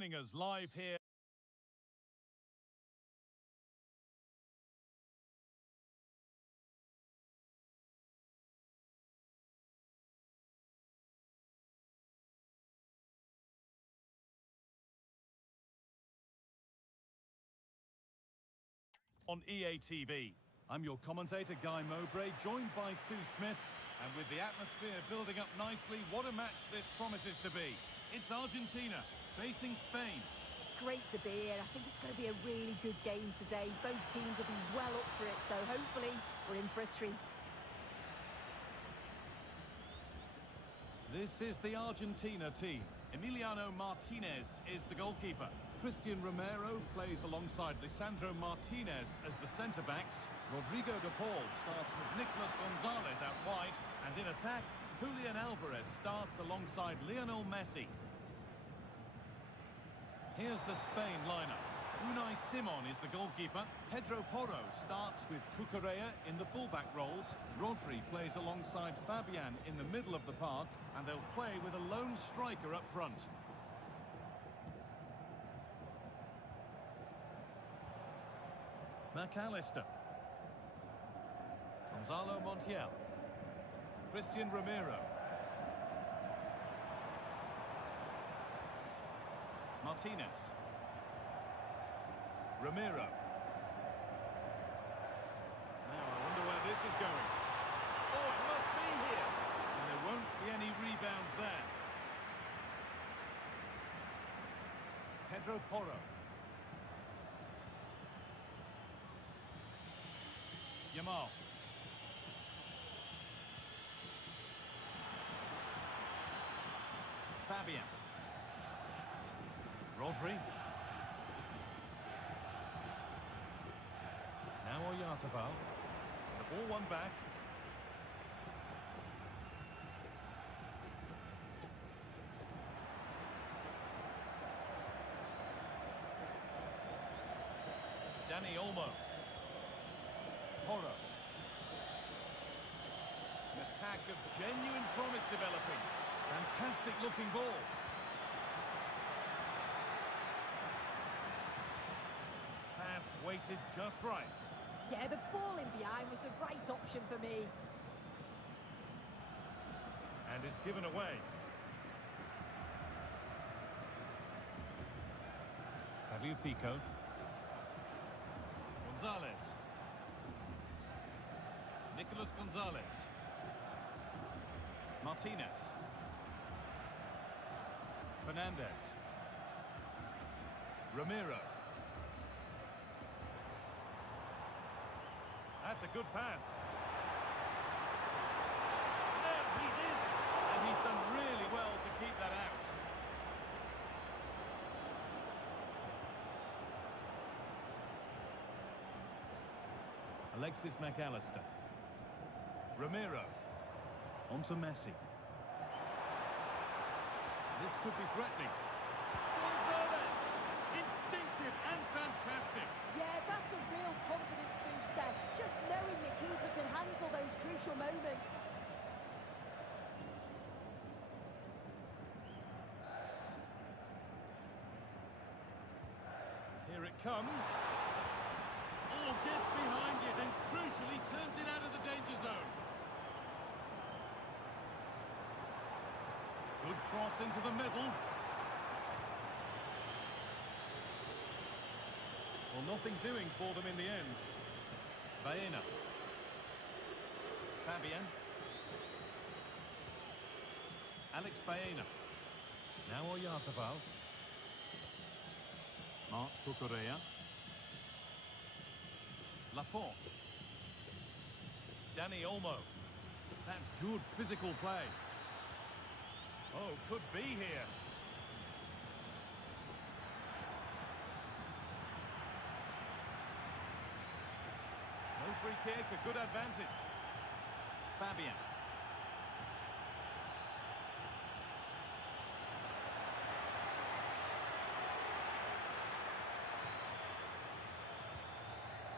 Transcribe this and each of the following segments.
Joining us live here on EA TV. I'm your commentator, Guy Mowbray, joined by Sue Smith. And with the atmosphere building up nicely, what a match this promises to be. It's Argentina facing Spain. It's great to be here. I think it's going to be a really good game today. Both teams will be well up for it, so hopefully we're in for a treat. This is the Argentina team. Emiliano Martinez is the goalkeeper. Christian Romero plays alongside Lisandro Martinez as the centre-backs. Rodrigo de Paul starts with Nicolas Gonzalez out wide. And in attack, Julian Alvarez starts alongside Lionel Messi. Here's the Spain lineup. Unai Simon is the goalkeeper. Pedro Porro starts with Cucurella in the fullback roles. Rodri plays alongside Fabian in the middle of the park, and they'll play with a lone striker up front. McAllister. Gonzalo Montiel. Christian Romero. Martinez. Romero. Now I wonder where this is going. Oh, it must be here. And there won't be any rebounds there. Pedro Porro. Yamal. Fabian. Rodri. Now Oyarzabal. The ball won back. Dani Olmo. Porro. An attack of genuine promise developing. Fantastic looking ball. Pass weighted just right. Yeah, the ball in behind was the right option for me. And it's given away. Tagliafico. Gonzalez. Nicolas Gonzalez. Martinez. Fernandez. Romero. That's a good pass. There, he's in. And he's done really well to keep that out. Alexis McAllister. Romero. On to Messi. This could be threatening. Gonzalez! Instinctive and fantastic. Yeah, that's a real confidence booster. Just knowing your keeper can handle those crucial moments. Here it comes. Oh, gets behind it and crucially turns it out of the danger zone. Good cross into the middle. Well, nothing doing for them in the end. Baena. Fabian. Alex Baena. Now Oyarzabal. Marc Cucurella. Laporte. Dani Olmo. That's good physical play. Oh, could be here. No free kick, a good advantage. Fabian.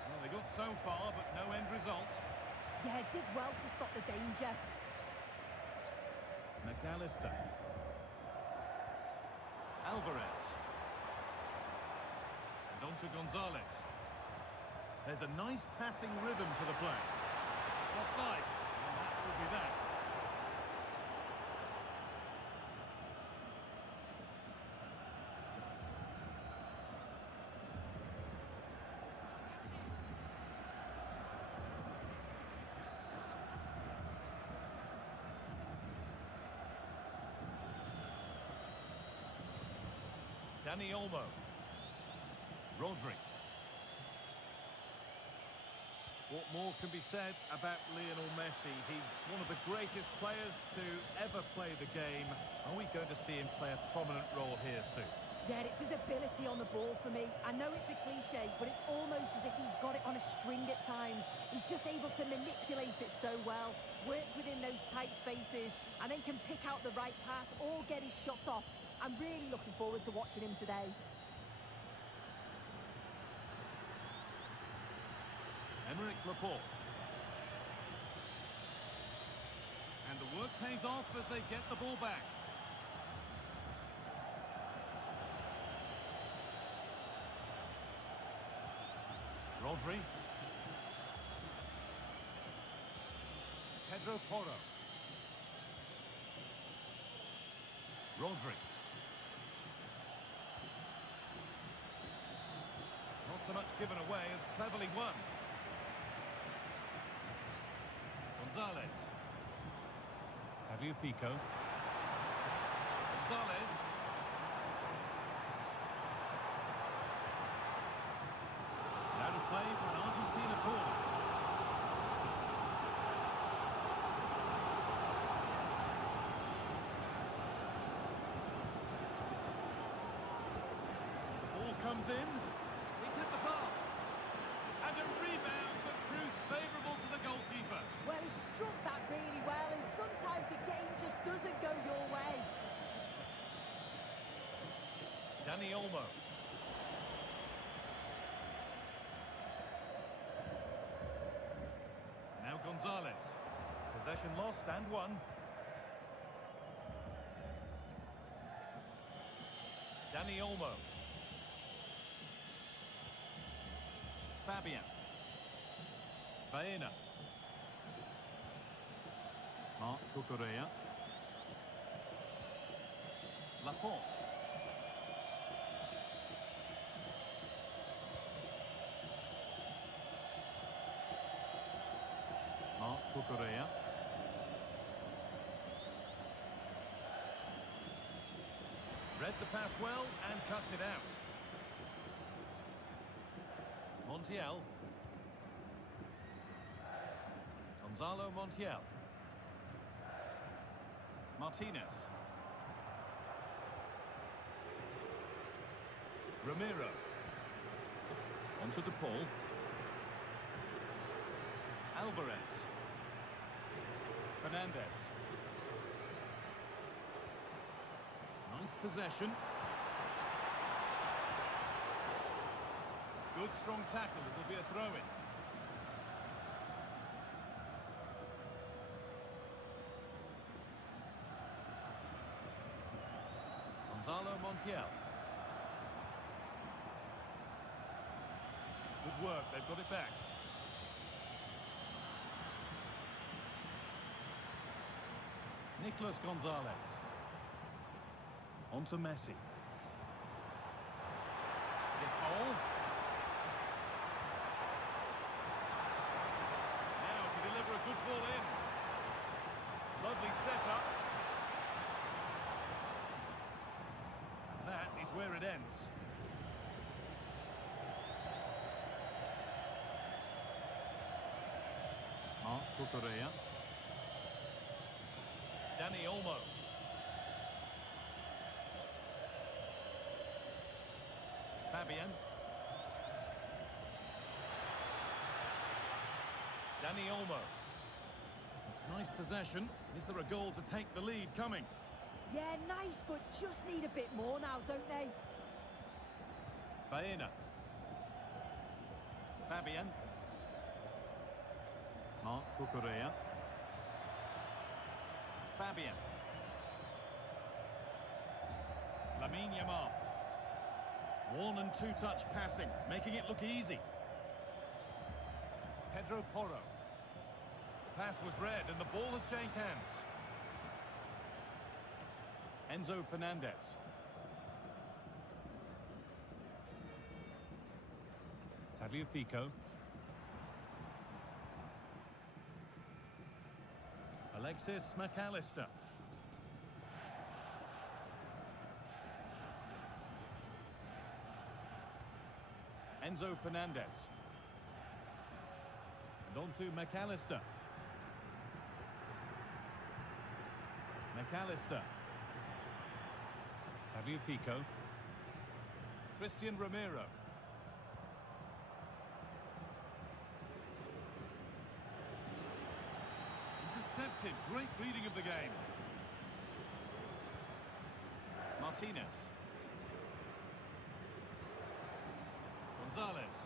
Well, they got so far, but no end result. Yeah, did well to stop the danger. McAllister. Alvarez. On to Gonzalez. There's a nice passing rhythm to the play. It's offside. And that will be that. Dani Olmo. Rodri. What more can be said about Lionel Messi? He's one of the greatest players to ever play the game. Are we going to see him play a prominent role here soon? Yeah, it's his ability on the ball for me. I know it's a cliche, but it's almost as if he's got it on a string at times. He's just able to manipulate it so well, work within those tight spaces, and then can pick out the right pass or get his shot off. I'm really looking forward to watching him today. Emerick Laporte. And the work pays off as they get the ball back. Rodri. Pedro Porro. Rodri. Not so much given away as cleverly won. Gonzalez. Fabio Pico. Gonzalez. Out of play for an Argentina corner. Ball comes in. He's hit the bar. And a rebound that proves favourable to the goalkeeper. Well, he struck that really well, and sometimes the game just doesn't go your way. Dani Olmo. Now Gonzalez. Possession lost and won. Dani Olmo. Fabian. Baena. Marc Cucurella. Laporte. Marc Cucurella. Read the pass well and cuts it out. Montiel. Gonzalo Montiel. Martinez. Ramiro. Onto De Paul. Alvarez. Fernandez. Nice possession. Good strong tackle. It'll be a throw-in. Gonzalo Montiel. Good work, they've got it back. Nicolas Gonzalez. On to Messi. De Paul. Now to deliver a good ball in. Lovely setup. That is where it ends. Marc Cucurella. Dani Olmo. Fabian. Dani Olmo. It's nice possession. Is there a goal to take the lead coming? Yeah, nice, but just need a bit more now, don't they? Baena. Fabian. Marc Cucurella. Fabian. Lamine Yamal. One and two-touch passing, making it look easy. Pedro Porro. The pass was read and the ball has changed hands. Enzo Fernandez. Tagliafico. Alexis McAllister. Enzo Fernandez. And on to McAllister. McAllister. Tagliafico. Christian Romero. Intercepted. Great reading of the game. Martinez. Gonzalez.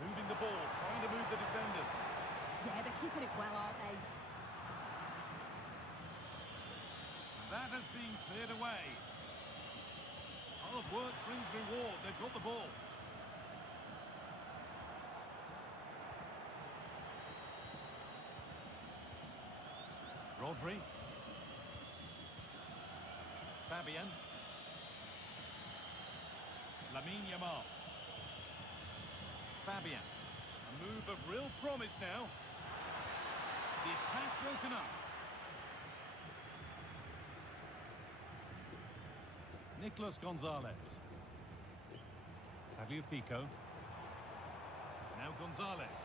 Moving the ball, trying to move the defenders. Yeah, they're keeping it well, aren't they? That has been cleared away. Hard work brings reward. They've got the ball. Rodri. Fabian. Lamine Yamal. Fabian. A move of real promise now. The attack broken up. Nicolas Gonzalez. Tagliafico. Now Gonzalez.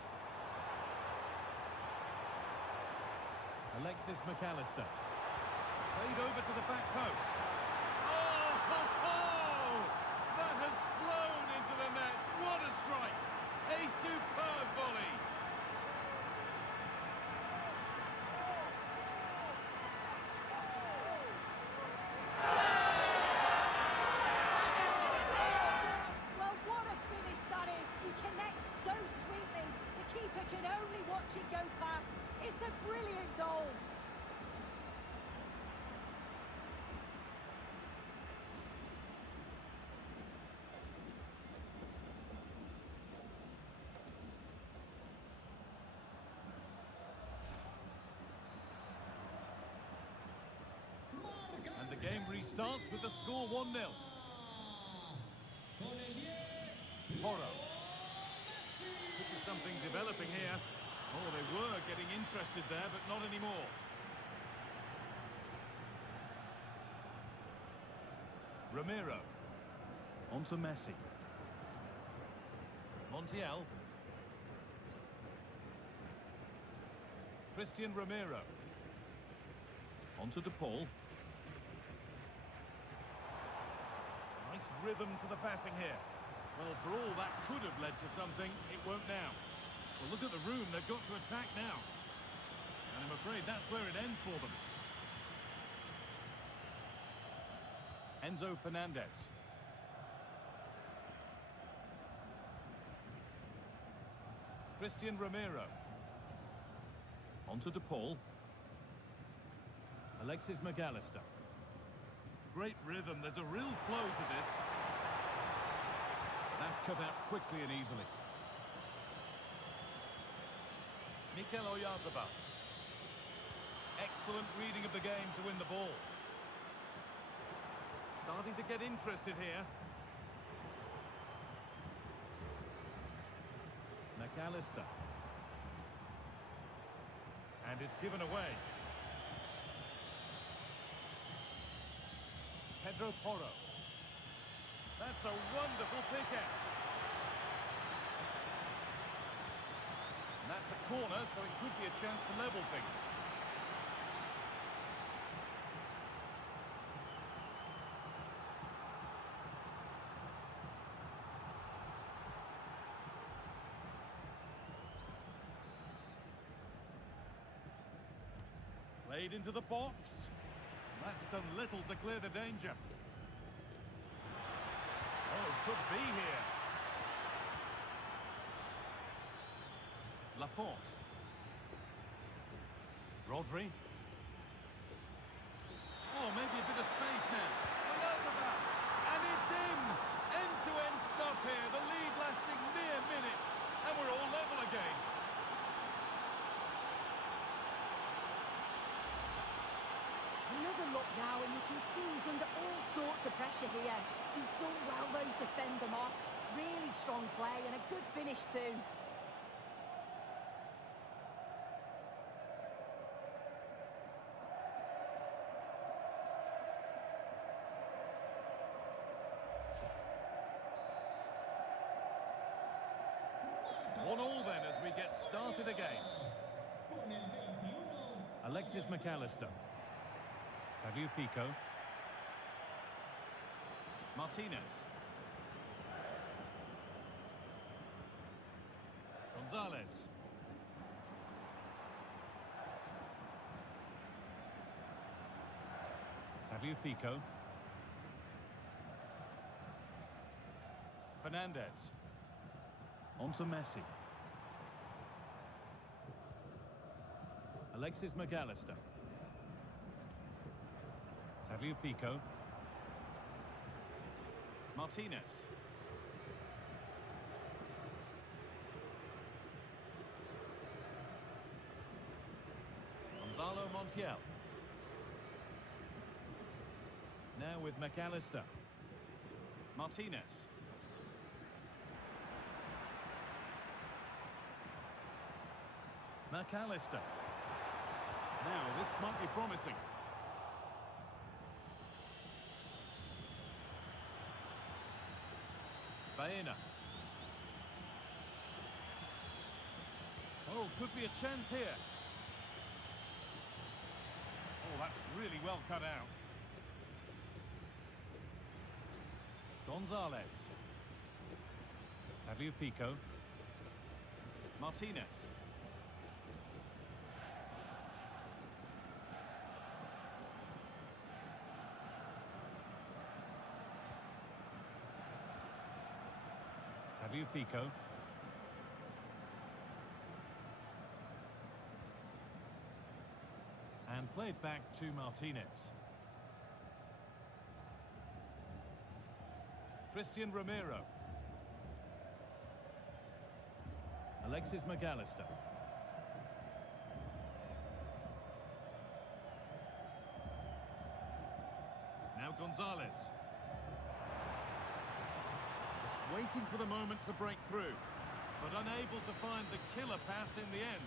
Alexis McAllister. Played over to the back post. Oh, ho, ho! That has flown into the net. What a strike! A superb volley. Well, what a finish that is. He connects so sweetly. The keeper can only watch it go past. It's a brilliant goal. And the game restarts with the score 1-0. Porro. Could be something developing here. Oh, they were getting interested there, but not anymore. Romero. On to Messi. Montiel. Christian Romero. On to De Paul. Nice rhythm to the passing here. Well, for all that could have led to something, it won't now. Well, look at the room. They've got to attack now. And I'm afraid that's where it ends for them. Enzo Fernandez. Christian Romero. On to De Paul. Alexis McAllister. Great rhythm. There's a real flow to this. That's cut out quickly and easily. Mikel Oyarzabal. Excellent reading of the game to win the ball. Starting to get interested here. McAllister. And it's given away. Pedro Porro. That's a wonderful pick-out. And that's a corner, so it could be a chance to level things. Played into the box. That's done little to clear the danger. Oh, could be here. Laporte. Rodri. Oh, maybe a bit of space now. here, the lead lasting mere minutes, and we're all level again. Another look now, and you can see he's under all sorts of pressure here. He's done well, though, to fend them off. Really strong play and a good finish, too. One all then as we get started again. Alexis McAllister. Fabio Pico. Martinez. Gonzalez. Fabio Pico. Fernandez. On to Messi. Alexis McAllister. Fabio Pico. Martinez. Gonzalo Montiel. Now with McAllister. Martinez. McAllister. Now, this might be promising. Baena. Oh, could be a chance here. Oh, that's really well cut out. Gonzalez. Fabio Pico. Martinez. Fabio Pico. And played back to Martinez. Christian Romero. Alexis McAllister. Now Gonzalez. Waiting for the moment to break through, but unable to find the killer pass in the end.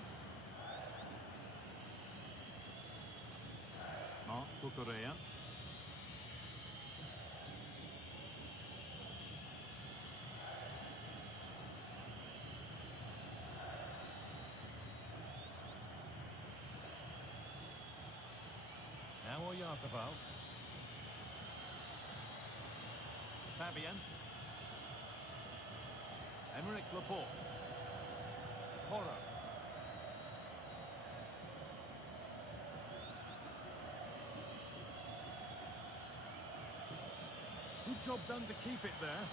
Marc Cucurella. Now Oyarzabal. Fabian. Emerick Laporte. Porro. Good job done to keep it there.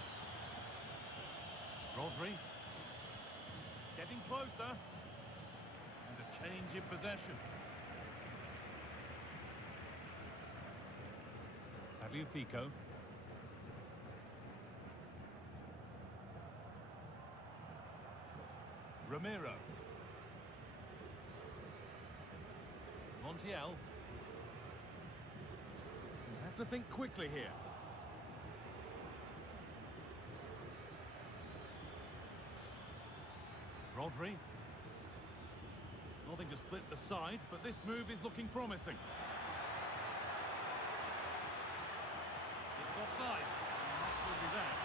Rodri. Getting closer. And a change in possession. Fabio Pico. Romero. Montiel. You have to think quickly here. Rodri. Nothing to split the sides, but this move is looking promising. It's offside. That will be that.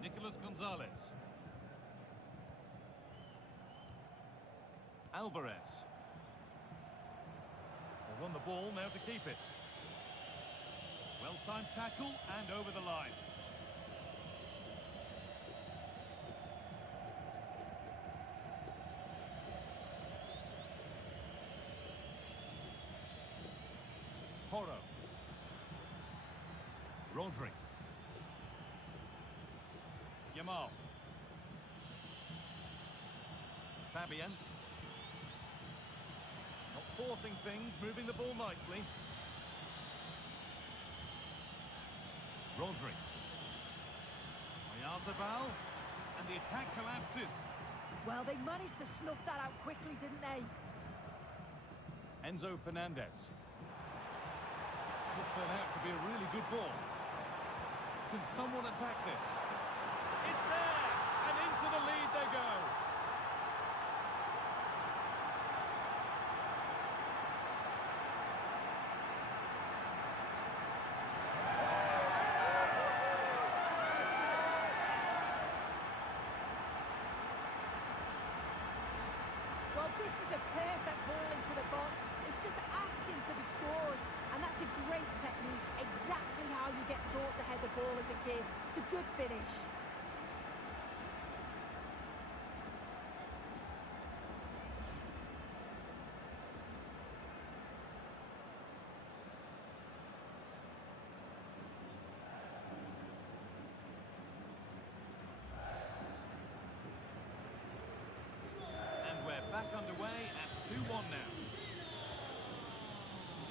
Nicolas Gonzalez. Alvarez. They won the ball, now to keep it. Well-timed tackle and over the line. Porro. Rodri. Yamal. Fabian. Not forcing things, moving the ball nicely. Rodri. Oyarzabal. And the attack collapses. Well, they managed to snuff that out quickly, didn't they? Enzo Fernandez. Could turn out to be a really good ball. Can someone attack this? It's there! And into the lead they go. Well, this is a perfect ball into the box. It's just asking to be scored. And that's a great technique. Exactly how you get taught to head the ball as a kid. It's a good finish. Back underway at 2-1 now.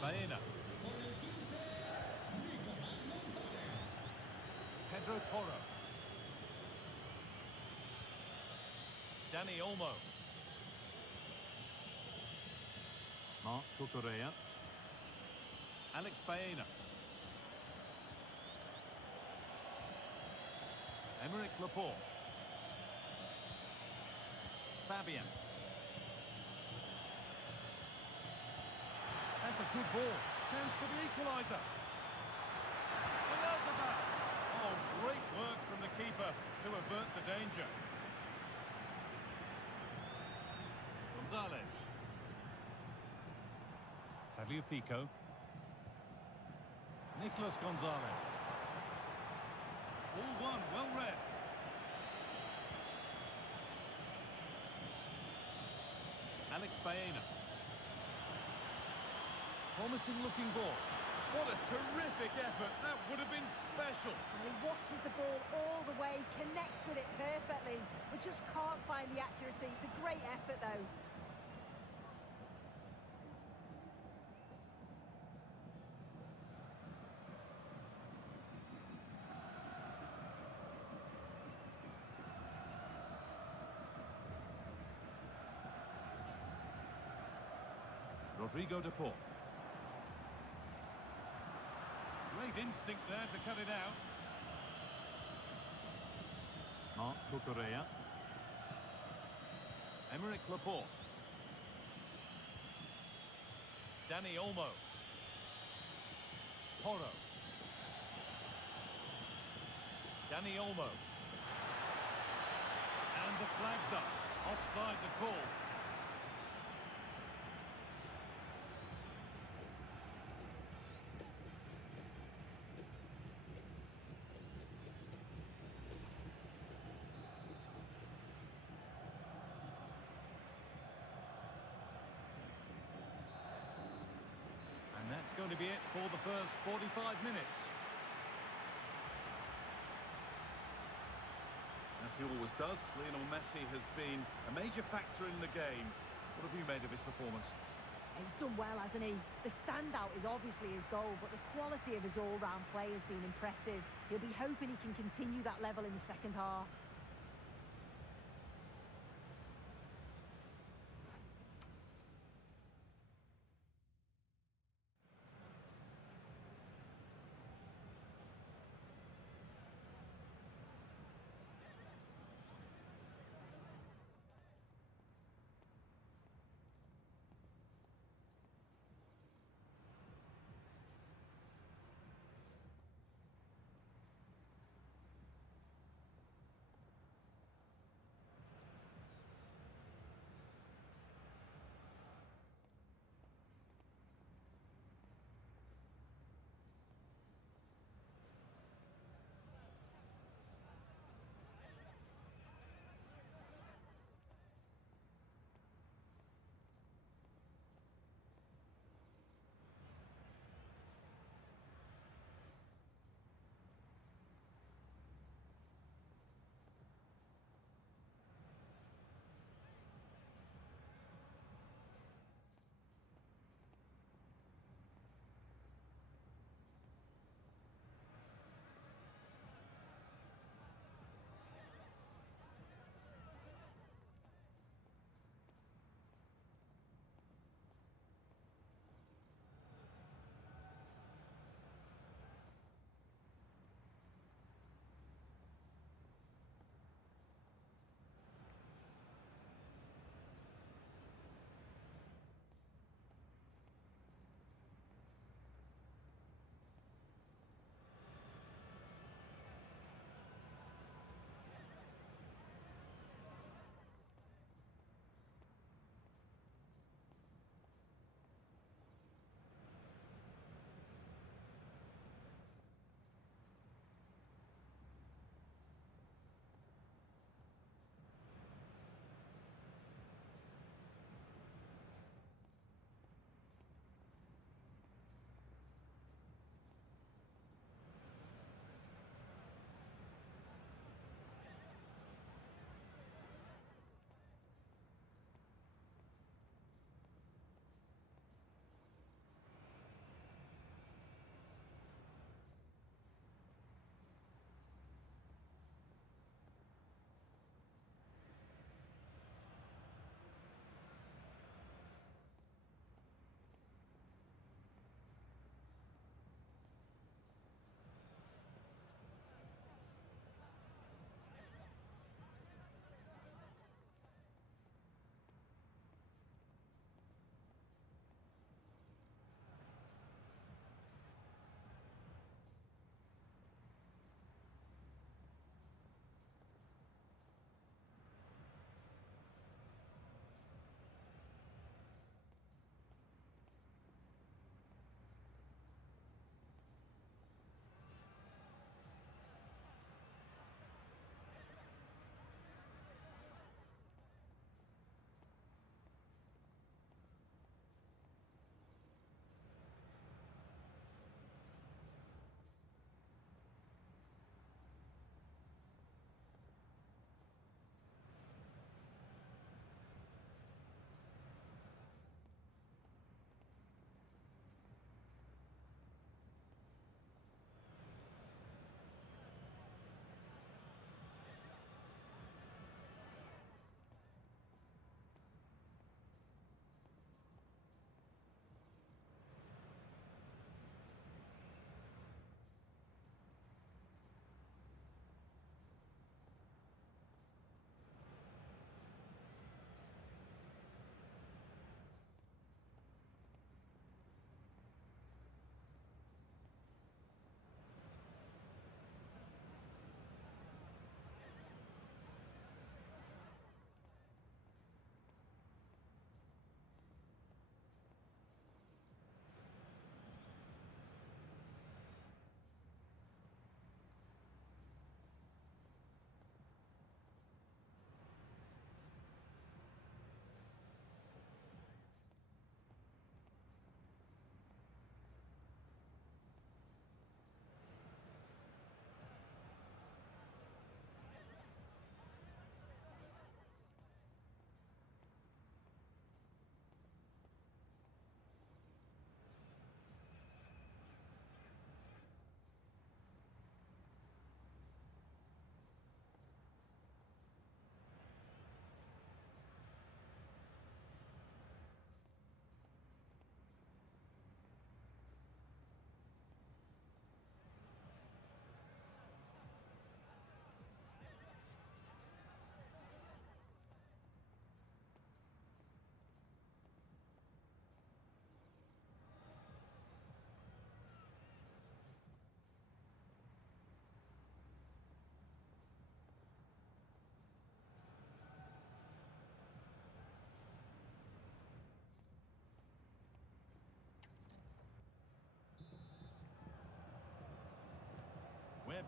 Baena. Pedro Porro. Dani Olmo. Marc Cucurella. Alex Baena. Emerick Laporte. Fabian. That's a good ball. Chance for the equaliser. Oyarzabal. Oh, great work from the keeper to avert the danger. Gonzalez. Tagliafico. Nicolas Gonzalez. Ball one, well read. Alex Baena. Promising looking ball. What a terrific effort. That would have been special. And he watches the ball all the way, connects with it perfectly, but just can't find the accuracy. It's a great effort, though. Rodrigo de Paul. Great instinct there to cut it out. Marc Cucurella. Emerick Laporte. Dani Olmo. Porro. Dani Olmo. And the flag's up. Offside the call. And that's going to be it for the first 45 minutes. As he always does, Lionel Messi has been a major factor in the game. What have you made of his performance? He's done well, hasn't he? The standout is obviously his goal, but the quality of his all-round play has been impressive. He'll be hoping he can continue that level in the second half.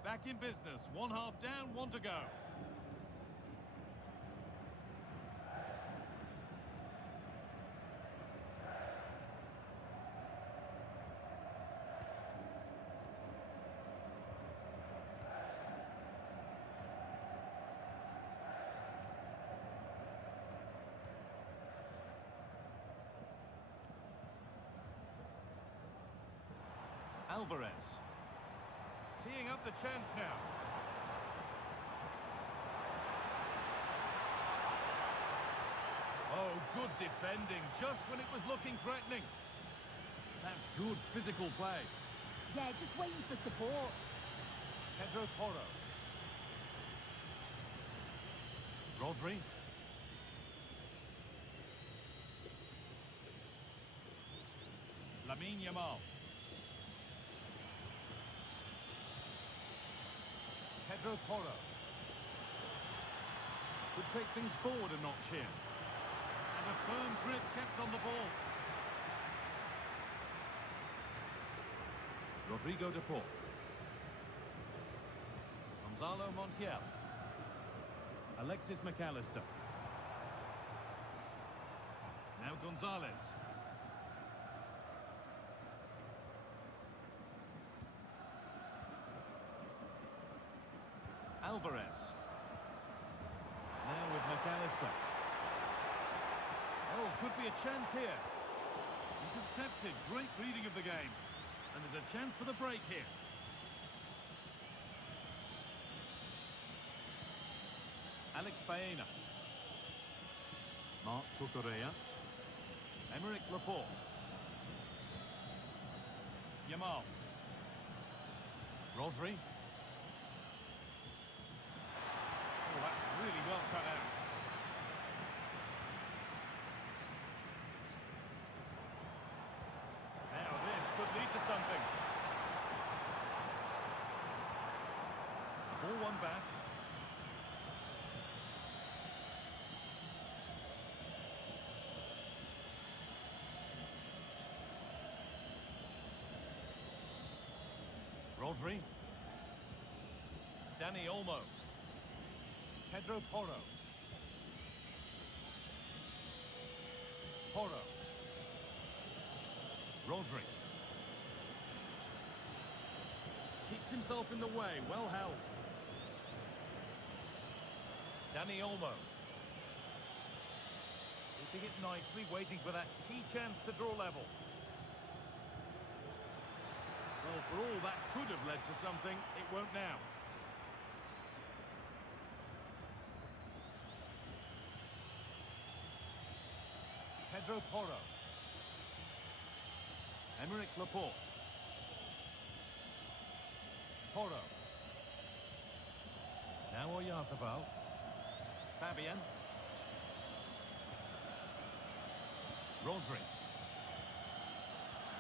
back in business. One half down, one to go. Alvarez. Teeing up the chance now. Oh, good defending, just when it was looking threatening. That's good physical play. Yeah, just waiting for support. Pedro Porro. Rodri. Lamine Yamal. Pedro Porro. Could take things forward a notch here. And a firm grip kept on the ball. Rodrigo de Paul. Gonzalo Montiel. Alexis McAllister. Now Gonzalez. Alvarez. Now with McAllister. Oh, could be a chance here. Intercepted. Great reading of the game. And there's a chance for the break here. Alex Baena. Marc Cucurella. Emerick Laporte. Yamal. Rodri. Oh, that's really well cut out. Now this could lead to something. Ball one back. Rodri. Dani Olmo. Pedro Porro. Porro. Rodri. Keeps himself in the way, well held. Dani Olmo. Keeping it nicely, waiting for that key chance to draw level. Well, for all that could have led to something, it won't now. Pedro Porro. Emerick Laporte. Porro. Now Oyarzabal. Fabian. Rodri.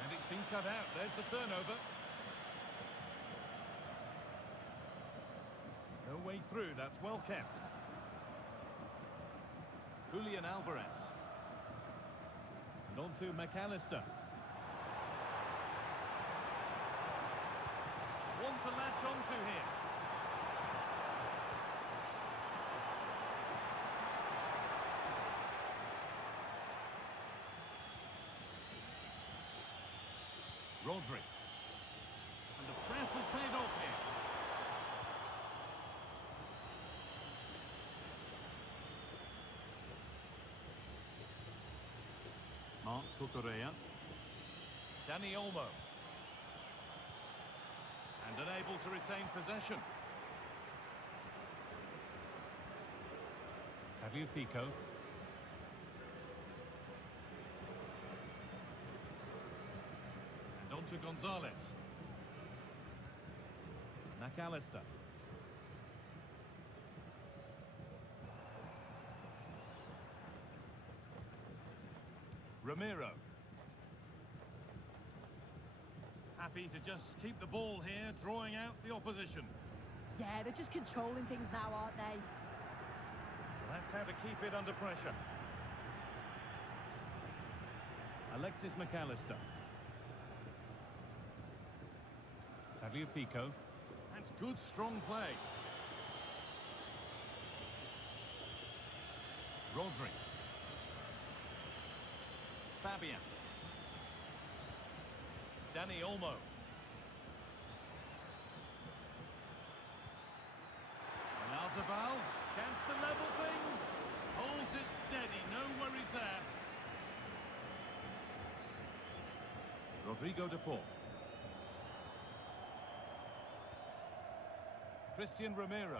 And it's been cut out. There's the turnover. No way through. That's well kept. Julian Alvarez. And on to McAllister. One to latch onto here. Rodri. And the press has paid off here. Marc Cucurella. Dani Olmo. And unable to retain possession. Fabio Pico. And on to Gonzalez. McAllister. Ramiro. Happy to just keep the ball here, drawing out the opposition. Yeah, they're just controlling things now, aren't they? That's how to keep it under pressure. Alexis McAllister. Fabio Pico. That's good, strong play. Rodri. Fabian. Dani Olmo. Yazabal, chance to level things. Holds it steady, no worries there. Rodrigo de Paul. Christian Romero.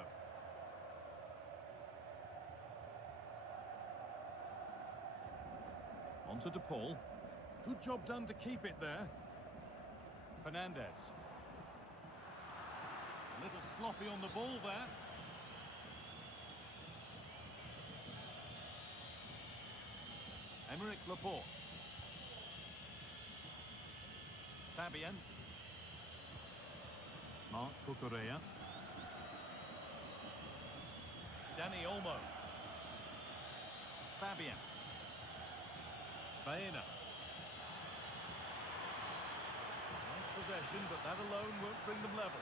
On to De Paul. Good job done to keep it there. Fernandez. A little sloppy on the ball there. Emerick Laporte. Fabian. Marc Cucurella. Dani Olmo. Fabian. Baena. Nice possession, but that alone won't bring them level.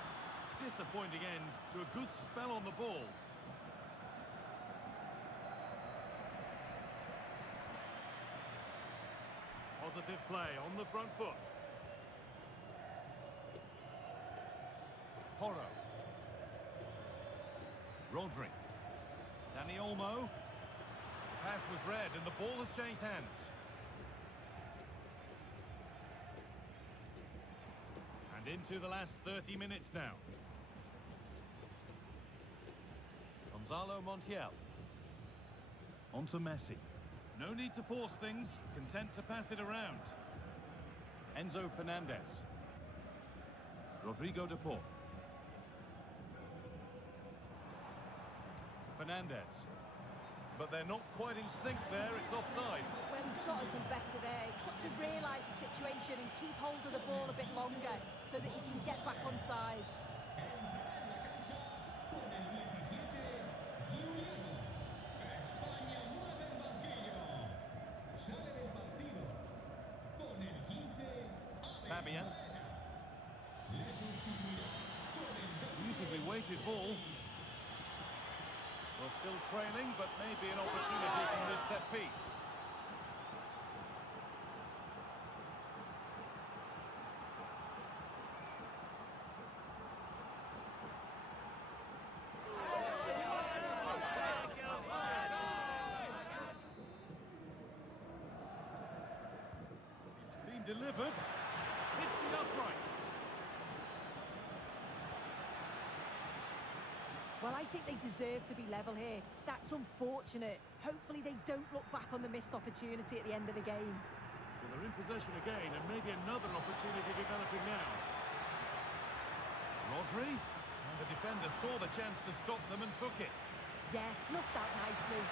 Disappointing end to a good spell on the ball. Positive play on the front foot. Porro. Rodri. Dani Olmo. Pass was read and the ball has changed hands. And into the last 30 minutes now. Gonzalo Montiel. On to Messi. No need to force things, content to pass it around. Enzo Fernandez. Rodrigo de Paul. Fernandez. But they're not quite in sync there, it's offside. Well, he's got to do better there. He's got to realise the situation and keep hold of the ball a bit longer so that he can get back on side. Fabian. Beautifully weighted ball. Well, still trailing, but maybe an opportunity from this set piece. It's been delivered. It's the upright. Well, I think they deserve to be level here. That's unfortunate. Hopefully they don't look back on the missed opportunity at the end of the game. Well, they're in possession again, and maybe another opportunity developing now. Rodri, and the defender saw the chance to stop them and took it. Yeah, snuffed out nicely.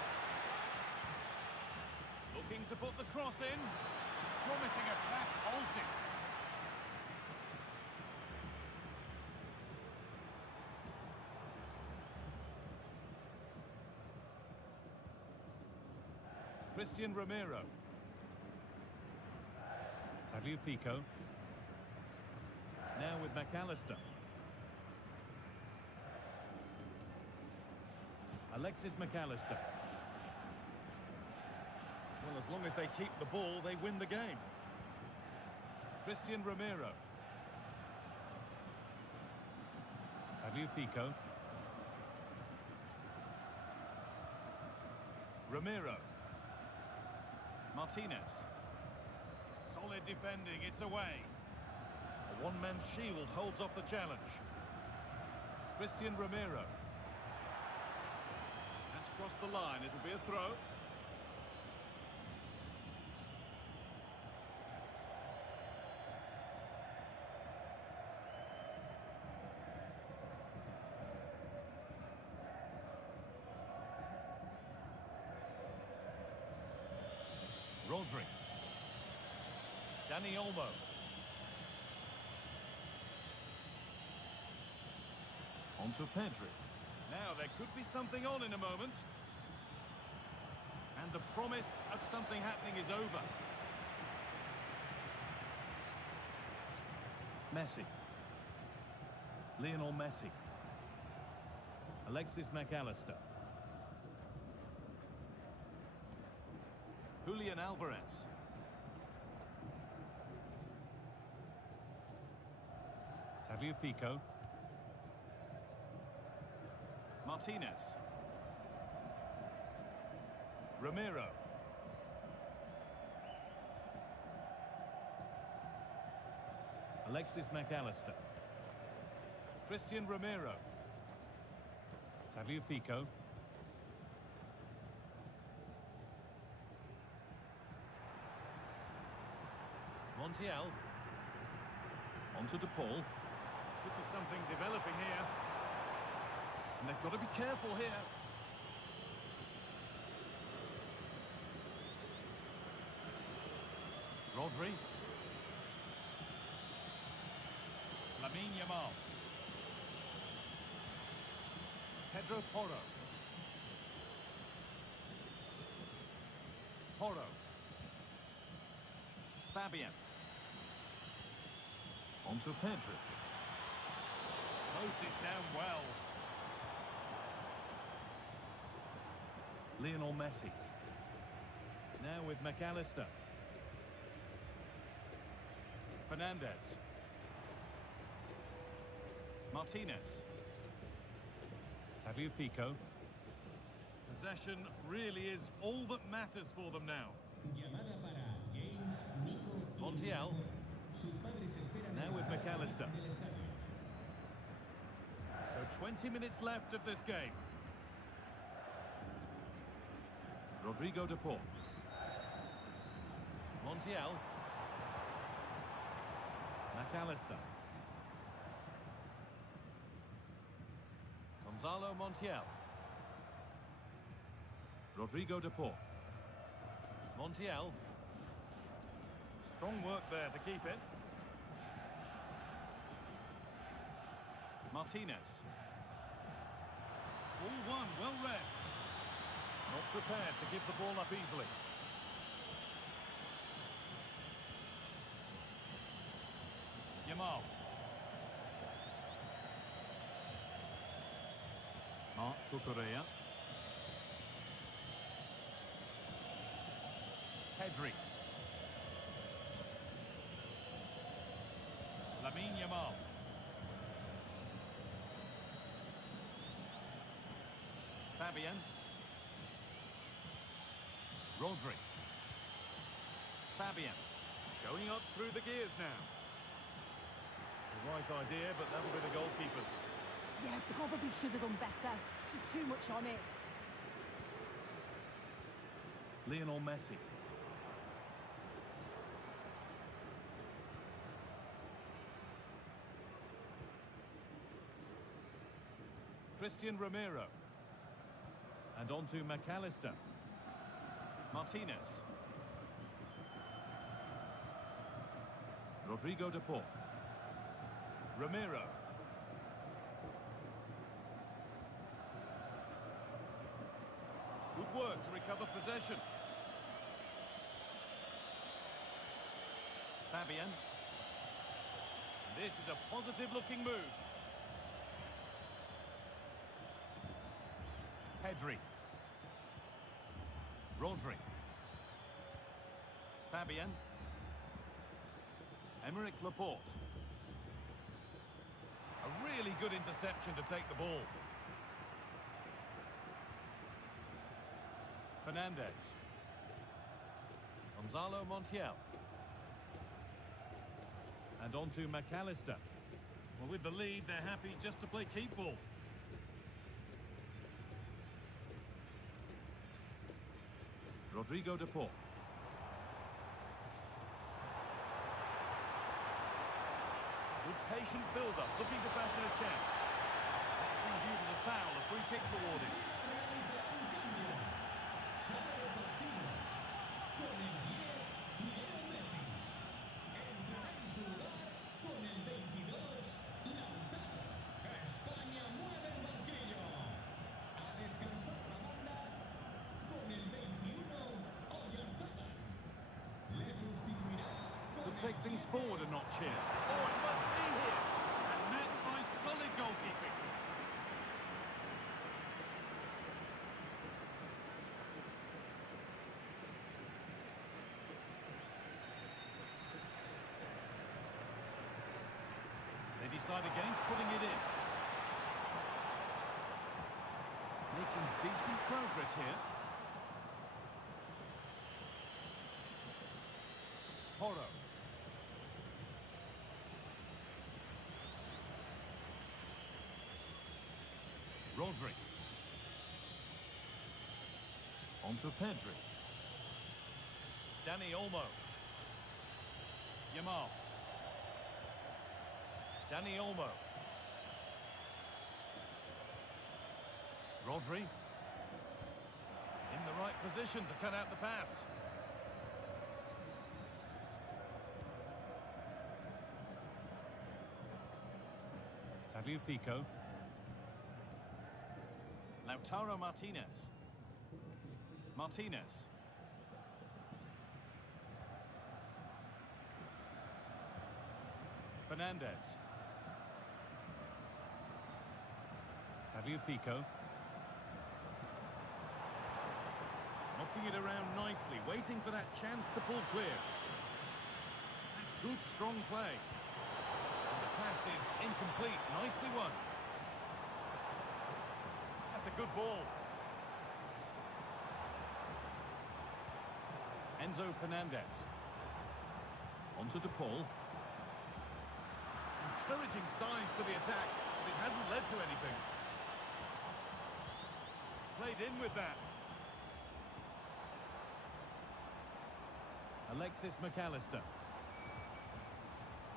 Looking to put the cross in. Promising attack halted. Christian Romero. Tagliafico. Now with McAllister. Alexis McAllister. Well, as long as they keep the ball, they win the game. Christian Romero. Tagliafico. Romero. Martinez. Solid defending, it's away. A one-man shield holds off the challenge. Christian Romero. That's crossed the line, it'll be a throw. Rodri. Dani Olmo. On to Pedri. Now there could be something on in a moment. And the promise of something happening is over. Messi. Lionel Messi. Alexis McAllister. Julian Alvarez. Tagliafico. Martinez. Romero. Alexis McAllister. Christian Romero. Tagliafico. Montiel. On to De Paul. Could be something developing here. And they've got to be careful here. Rodri. Lamine Yamal. Pedro Porro. Porro. Fabian. On to Pedro. Closed it down well. Lionel Messi. Now with McAllister. Fernandez. Martinez. Tagliafico. Possession really is all that matters for them now. Montiel. Now with McAllister. So 20 minutes left of this game. Rodrigo De Paul. Montiel. McAllister. Gonzalo Montiel. Rodrigo De Paul. Montiel. Strong work there to keep it. Martinez. Ball one, well read. Not prepared to give the ball up easily. Yamal. Marc Cucurella. Pedri. Lamine Yamal. Fabian. Rodri. Fabian. Going up through the gears now. The right idea, but that'll be the goalkeepers. Yeah, probably should have done better. Just too much on it. Lionel Messi. Christian Romero. And on to McAllister. Martinez. Rodrigo De Paul. Romero. Good work to recover possession. Fabian. This is a positive-looking move. Pedri. Rodri. Fabian. Emerick Laporte. A really good interception to take the ball. Fernandez. Gonzalo Montiel. And on to McAllister. Well, with the lead, they're happy just to play keep ball. Rodrigo De Paul. Good patient build-up, looking to fashion a chance. That's been viewed as a foul, a free kick's awarded. Take things forward a notch here. Oh, it must be here. And met by Solid goalkeeping. They decide against putting it in. Making decent progress here. Porro. Rodri. Onto Pedri. Dani Olmo. Yamal. Dani Olmo. Rodri. In the right position to cut out the pass. Tagliafico. Lautaro Martinez. Martinez. Fernandez. Tagliafico. Knocking it around nicely, waiting for that chance to pull clear. That's good, strong play. And the pass is incomplete, nicely won. That's a good ball. Enzo Fernandez. Onto De Paul. Encouraging size to the attack, but it hasn't led to anything. Played in with that. Alexis McAllister.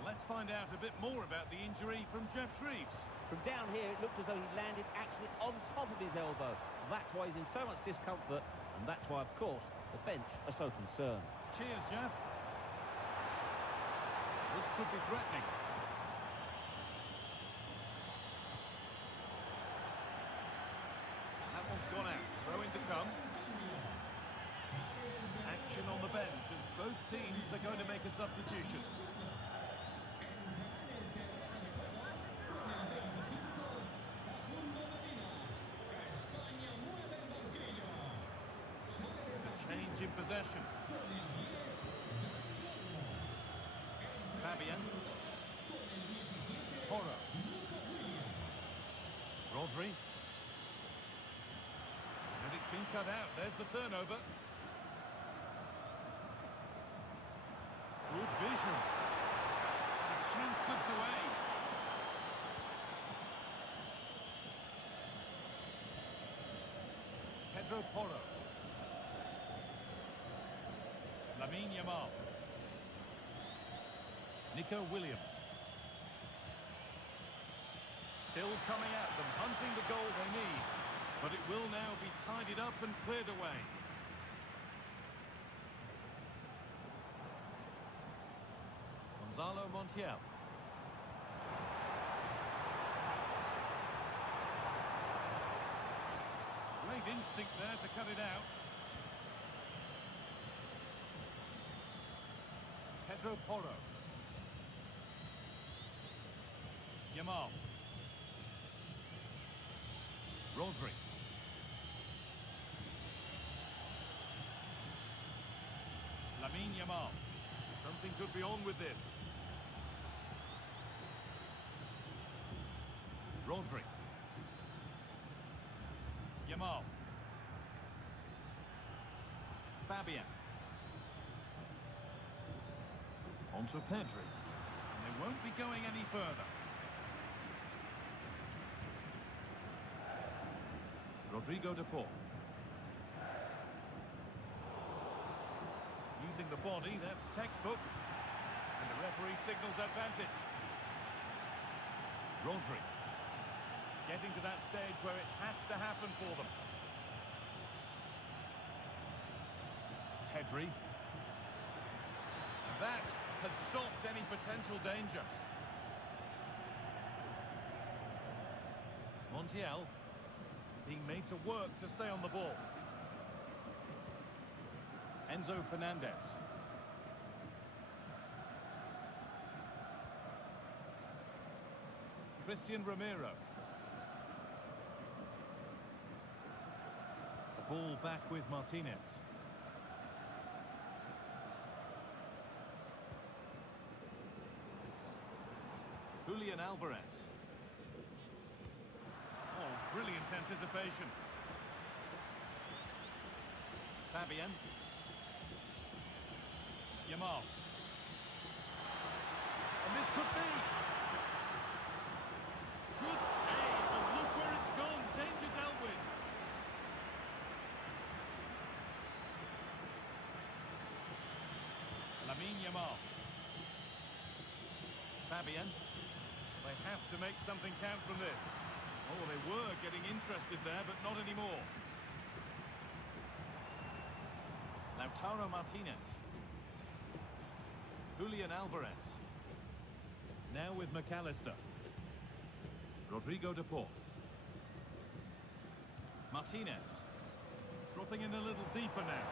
Let's find out a bit more about the injury from Jeff Shreves. From down here, it looked as though he landed actually on top of his elbow. That's why he's in so much discomfort, and that's why, of course, the bench are so concerned. Cheers, Jeff. This could be threatening. That one's gone out. Throw in to come. Action on the bench as both teams are going to make a substitution. A change in possession. Fabian. Porro. Rodri. And it's been cut out. There's the turnover. Good vision. The chance slips away. Pedro Porro. Lamine Yamal. Nico Williams. Still coming at them, hunting the goal they need. But it will now be tidied up and cleared away. Gonzalo Montiel. Great instinct there to cut it out. Pedro Porro. Yamal. Rodri. Lamine Yamal. Something could be on with this. Rodri. Yamal. Fabian. Onto Pedri. And they won't be going any further. Rodrigo De Paul. Using the body, that's textbook. And the referee signals advantage. Rodri. Getting to that stage where it has to happen for them. Pedri. And that has stopped any potential danger. Montiel being made to work to stay on the ball. Enzo Fernandez. Christian Romero. The ball back with Martinez. Julian Alvarez. Oh, brilliant anticipation. Fabian. Yamal. And this could be. Good save, and look where it's gone. Danger dealt with. Lamine Yamal. Fabian. They have to make something count from this. Oh, they were getting interested there, but not anymore. Lautaro Martinez. Julian Alvarez. Now with McAllister. Rodrigo de Paul. Martinez. Dropping in a little deeper now.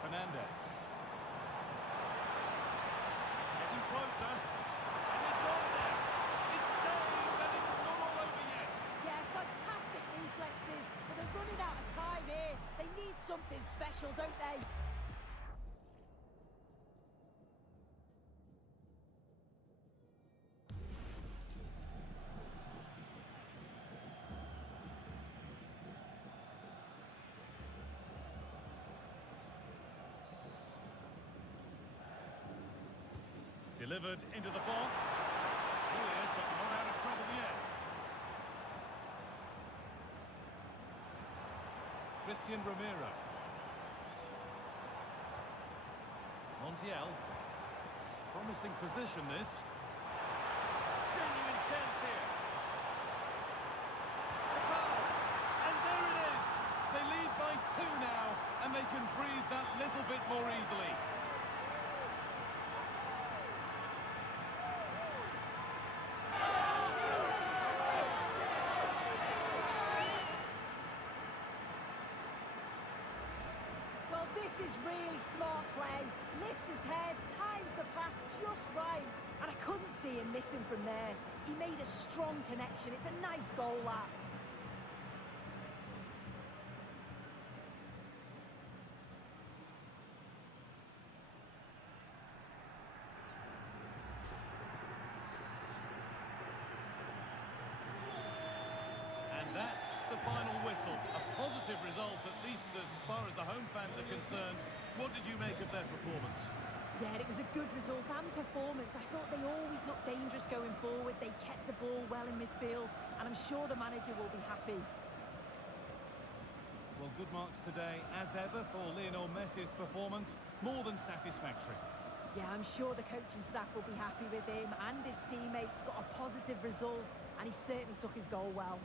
Fernandez. Getting closer. And it's on there. It's saved and it's not all over yet. Yeah, fantastic reflexes, but they're running out of time here. They need something special, don't they? Delivered into the box. Cleared, but not out of trouble yet. Christian Romero. Montiel. Promising position, this. Genuine chance here. The goal. And there it is. They lead by 2 now, and they can breathe that little bit more easily. This is really smart play. Lifts his head, times the pass just right. And I couldn't see him missing from there. He made a strong connection. It's a nice goal, that. And that's the final whistle. A positive result, at least as far as the home fans are concerned. What did you make of their performance? Yeah, it was a good result and performance. I thought they always looked dangerous going forward. They kept the ball well in midfield, and I'm sure the manager will be happy. Well, good marks today, as ever, for Lionel Messi's performance. More than satisfactory. Yeah, I'm sure the coaching staff will be happy with him, and his teammates got a positive result, and he certainly took his goal well.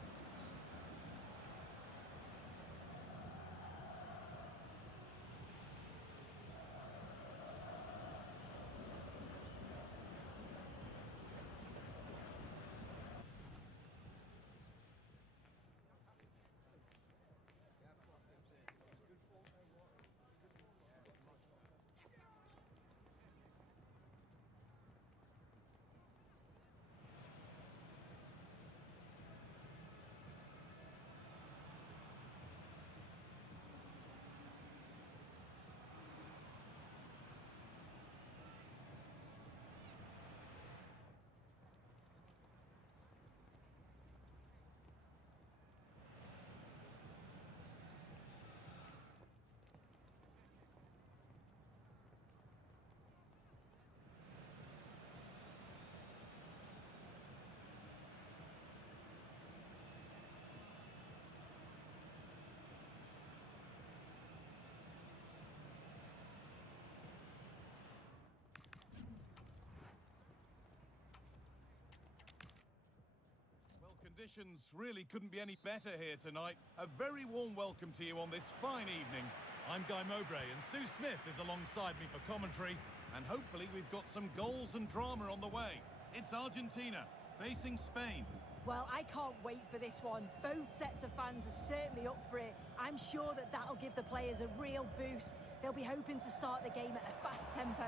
Conditions really couldn't be any better here tonight. A very warm welcome to you on this fine evening. I'm Guy Mowbray, and Sue Smith is alongside me for commentary, and hopefully we've got some goals and drama on the way. It's Argentina facing Spain. Well, I can't wait for this one. Both sets of fans are certainly up for it. I'm sure that that'll give the players a real boost. They'll be hoping to start the game at a fast tempo.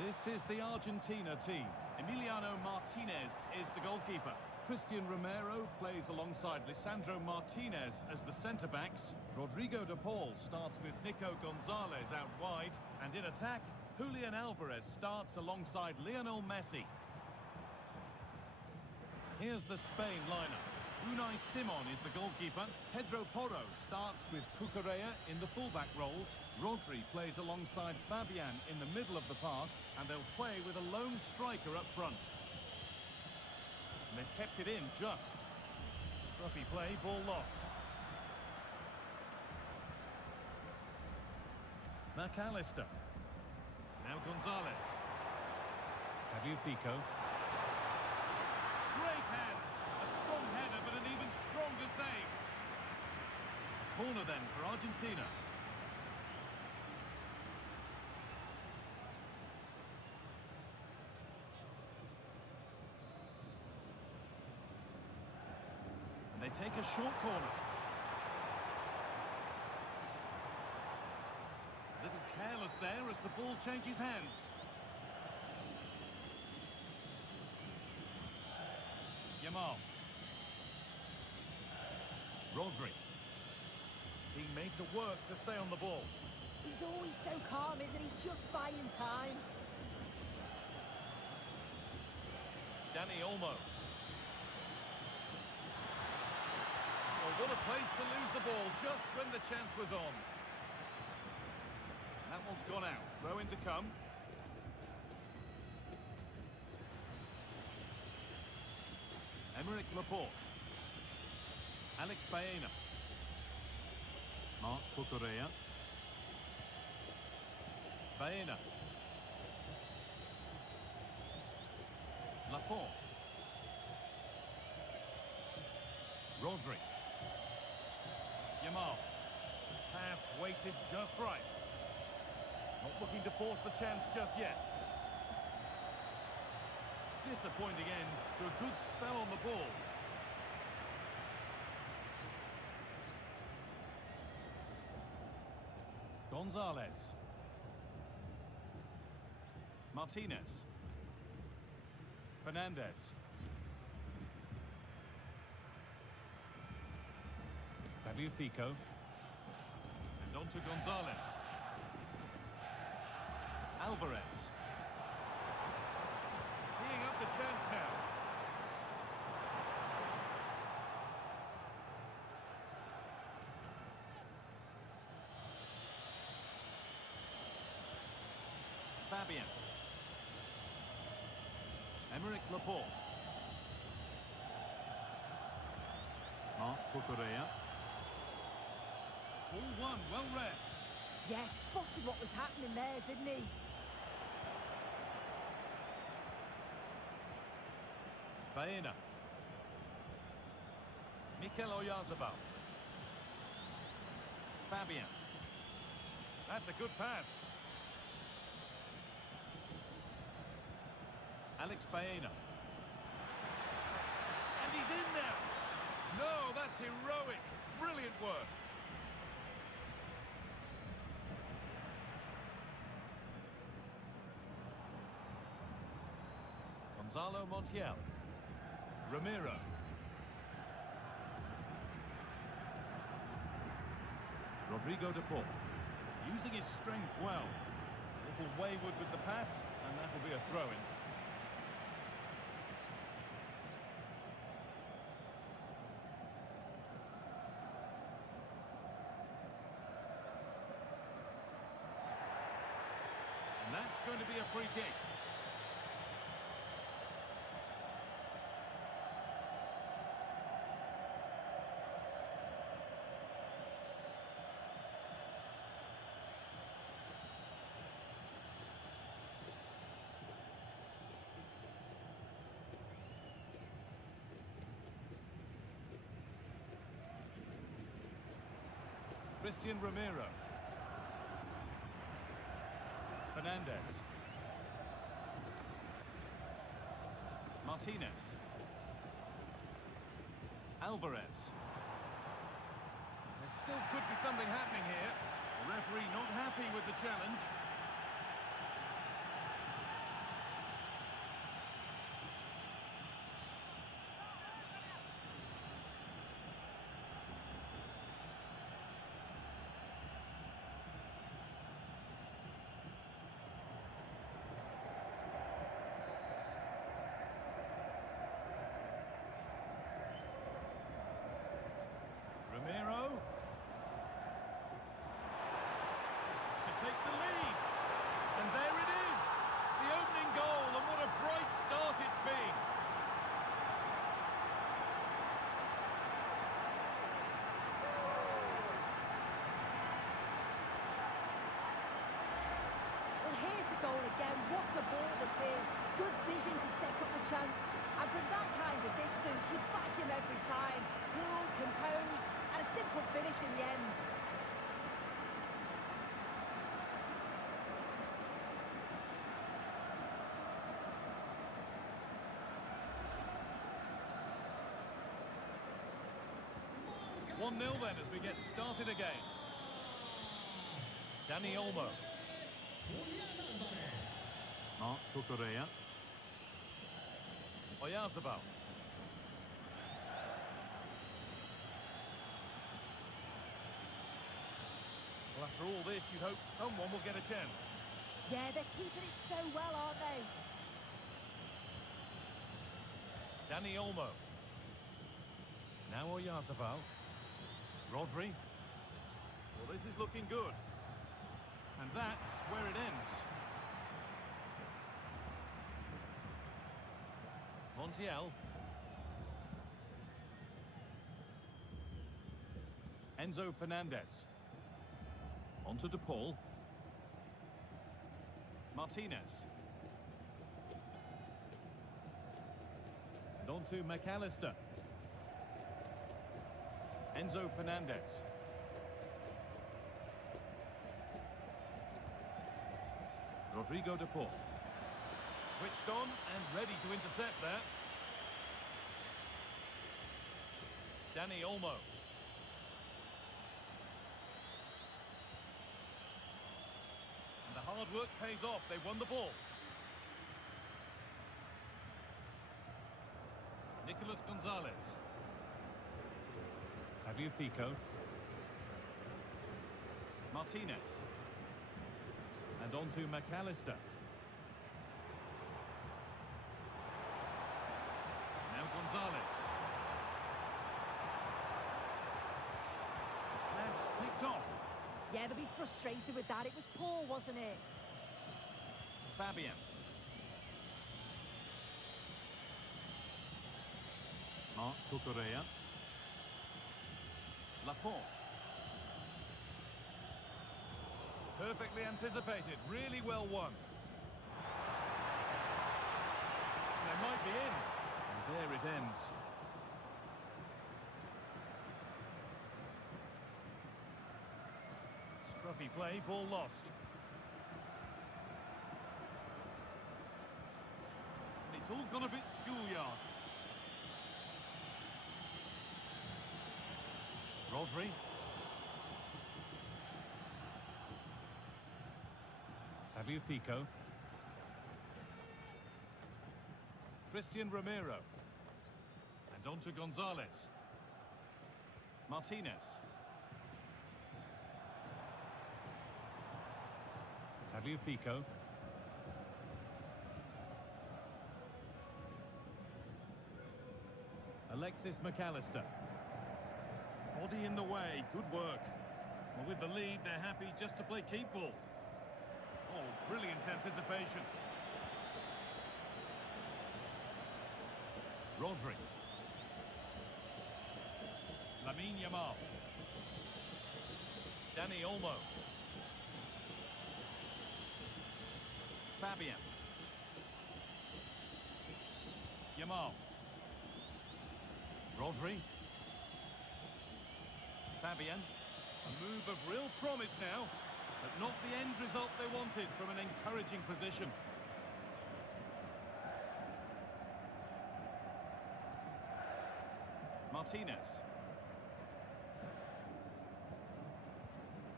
This is the Argentina team. Emiliano Martinez is the goalkeeper. Christian Romero plays alongside Lisandro Martinez as the centre-backs. Rodrigo de Paul starts with Nico Gonzalez out wide. And in attack, Julian Alvarez starts alongside Lionel Messi. Here's the Spain lineup. Unai Simon is the goalkeeper. Pedro Porro starts with Cucurella in the fullback roles. Rodri plays alongside Fabian in the middle of the park, and they'll play with a lone striker up front. And they've kept it in just. Scruffy play, ball lost. McAllister. Now Gonzalez. Pico. Great hands. A strong header, but an even stronger save. Corner then for Argentina. And they take a short corner. A little careless there as the ball changes hands. Yamal. Rodri. Being made to work to stay on the ball. He's always so calm, isn't he? Just buying time. Dani Olmo. Well, what a place to lose the ball just when the chance was on. That one's gone out. Throw in to come. Emerick Laporte. Alex Baena. Marc Cucurella. Baena. Laporte. Rodri. Yamal. Pass weighted just right. Not looking to force the chance just yet. Disappointing end to a good spell on the ball. Gonzalez. Martinez. Fernandez. Pico. And on to Gonzalez. Alvarez. Teeing up the chance now. Fabian. Emerick Laporte. Marc Cucurella. All one, well read. Yeah, spotted what was happening there, didn't he? Baena. Mikel Oyarzabal. Fabian. That's a good pass. Alex Baena. And he's in now. No, that's heroic. Brilliant work. Gonzalo Montiel. Ramiro. Rodrigo de Paul. Using his strength well. A little wayward with the pass, and that'll be a throw-in. And that's going to be a free kick. Christian Romero. Fernandez. Martinez. Alvarez. There still could be something happening here. The referee not happy with the challenge. chance. And from that kind of distance, you back him every time. Cool, composed, and a simple finish in the end. One 0 then as we get started again. Dani Olmo. Mark Cucurella. Oyarzabal. Well, after all this, you'd hope someone will get a chance. Yeah, they're keeping it so well, aren't they? Dani Olmo. Now Oyarzabal. Rodri. Well, this is looking good. And that's where it ends. Montiel. Enzo Fernandez. On to De Paul. Martinez. And on to McAllister. Enzo Fernandez. Rodrigo De Paul. Switched on and ready to intercept there. Dani Olmo. And the hard work pays off. They won the ball. Nicolas Gonzalez. Fabio Pico. Martinez. And on to McAllister. Now Gonzalez. Pass picked off. Yeah, they'll be frustrated with that. It was poor, wasn't it? Fabian. Mark Cucurella. Laporte. Perfectly anticipated, really well won. They might be in. And there it ends. Scruffy play, ball lost. And it's all gone a bit schoolyard. Rodri. Fabio Pico. Christian Romero. And on to Gonzalez. Martinez. Fabio Pico. Alexis McAllister. Body in the way, good work. Well, with the lead, they're happy just to play keep ball. Oh, brilliant anticipation. Rodri. Lamine Yamal. Dani Olmo. Fabian. Yamal. Rodri. Fabian. A move of real promise now, but not the end result they wanted from an encouraging position. Martinez.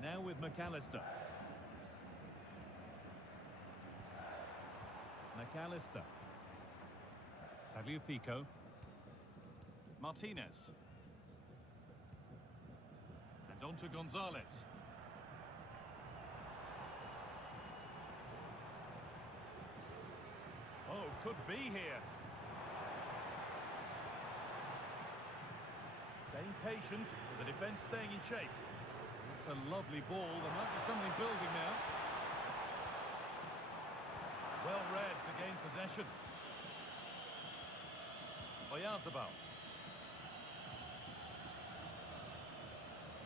Now with McAllister. McAllister. Fabio Pico. Martinez. And on to Gonzalez. Oh, could be here. Staying patient, with the defence staying in shape. It's a lovely ball. There might be something building now. Well read to gain possession. Oyarzabal.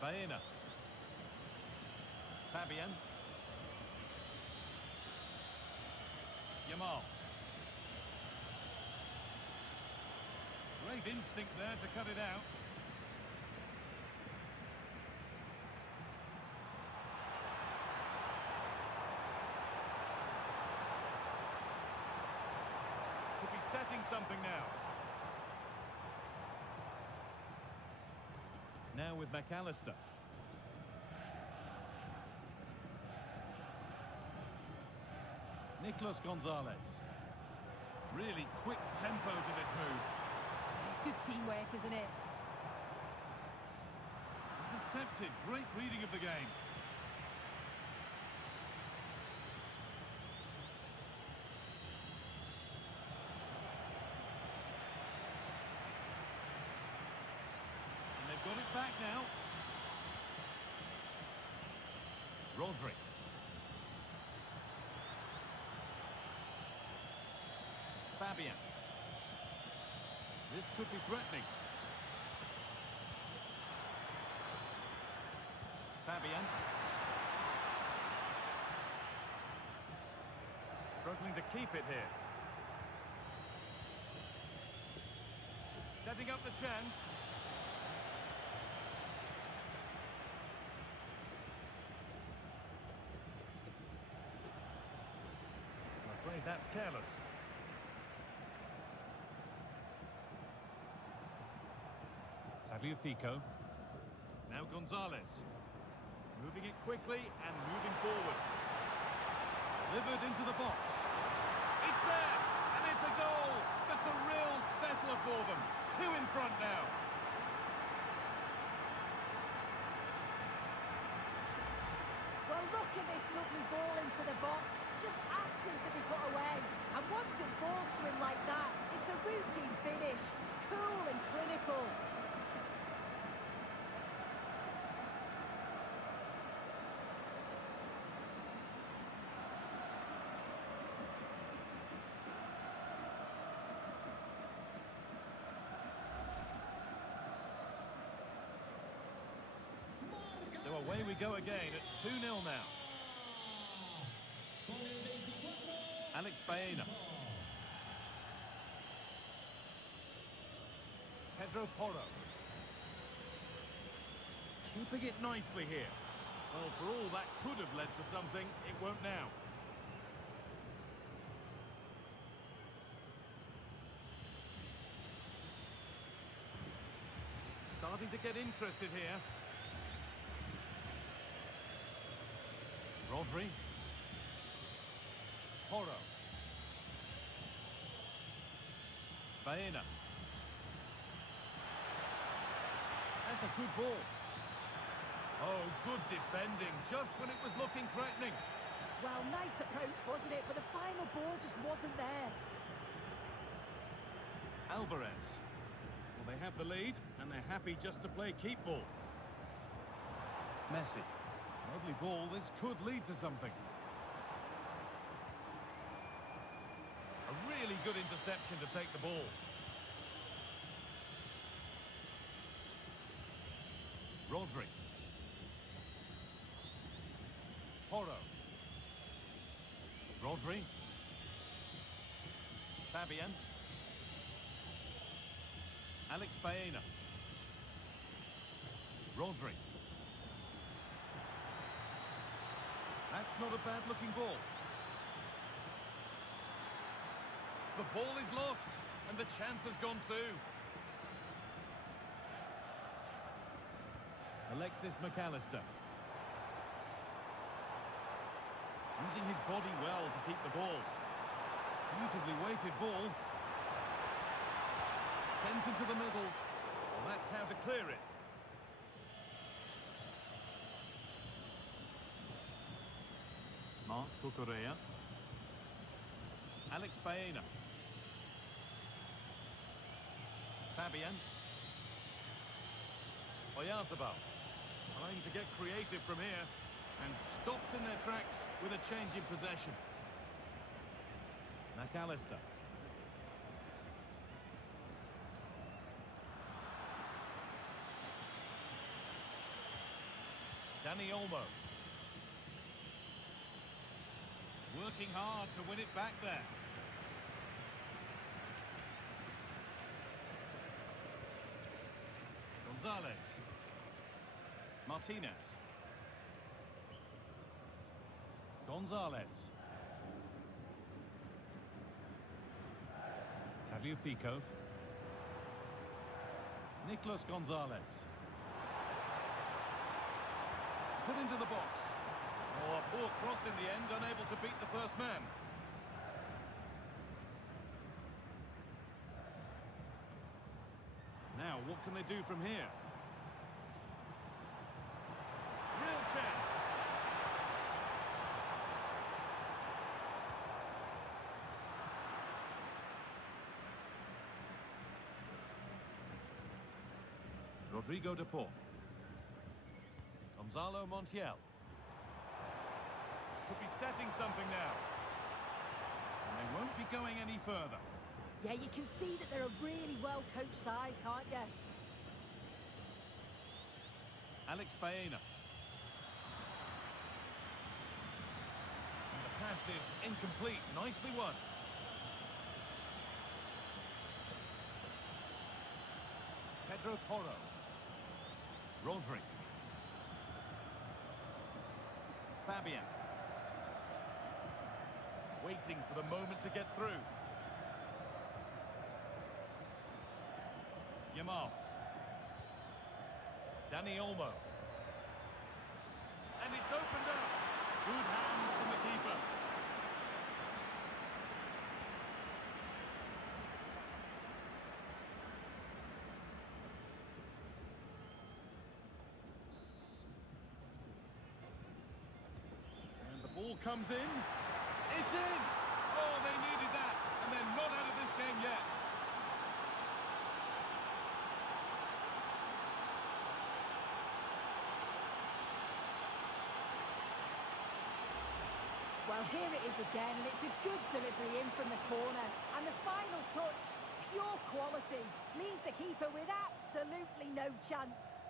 Baena. Fabian. Yamal. Great instinct there to cut it out. Could be setting something now. Now with McAllister. Nicolas Gonzalez. Really quick tempo to this move. Good teamwork, isn't it? Intercepted. Great reading of the game. And they've got it back now. Rodri. Fabian. This could be threatening. Fabian. Struggling to keep it here. Setting up the chance. I'm afraid that's careless. Tagliafico. Now Gonzalez. Moving it quickly and moving forward. Delivered into the box. It's there! And it's a goal! That's a real settler for them. 2 in front now. Well, look at this lovely ball into the box. Just asking to be put away. And once it falls to him like that, it's a routine finish. Cool and clinical. So away we go again at 2-0 now. Alex Baena. Pedro Porro. Keeping it nicely here. Well, for all that could have led to something, it won't now. Starting to get interested here. Rodri. Porro. Baena. That's a good ball. Oh, good defending, just when it was looking threatening. Well, nice approach, wasn't it? But the final ball just wasn't there. Alvarez. Well, they have the lead, and they're happy just to play keep ball. Messi. Lovely ball, this could lead to something. A really good interception to take the ball. Rodri. Porro. Rodri. Fabian. Alex Baena. Rodri. That's not a bad-looking ball. The ball is lost, and the chance has gone too. Alexis McAllister. Using his body well to keep the ball. Beautifully weighted ball. Sent into the middle. Well, that's how to clear it. Marc Cucurella. Alex Baena. Fabian. Oyarzabal. Trying to get creative from here. And stopped in their tracks with a change in possession. McAllister. Dani Olmo. Working hard to win it back there. Gonzalez. Martinez. Gonzalez. Tagliafico. Nicolas Gonzalez. Put into the box. Oh, a poor cross in the end, unable to beat the first man. Now, what can they do from here? Real chance. Rodrigo de Paul. Gonzalo Montiel. Could be setting something now. And they won't be going any further. Yeah, you can see that they're a really well-coached side, can't you? Alex Baena. And the pass is incomplete. Nicely won. Pedro Porro. Rodri. Fabian. Waiting for the moment to get through. Yamal. Dani Olmo. And it's opened up. Good hands from the keeper. And the ball comes in. It's in! Oh, they needed that. And they're not out of this game yet. Well, here it is again, and it's a good delivery in from the corner. And the final touch, pure quality, leaves the keeper with absolutely no chance.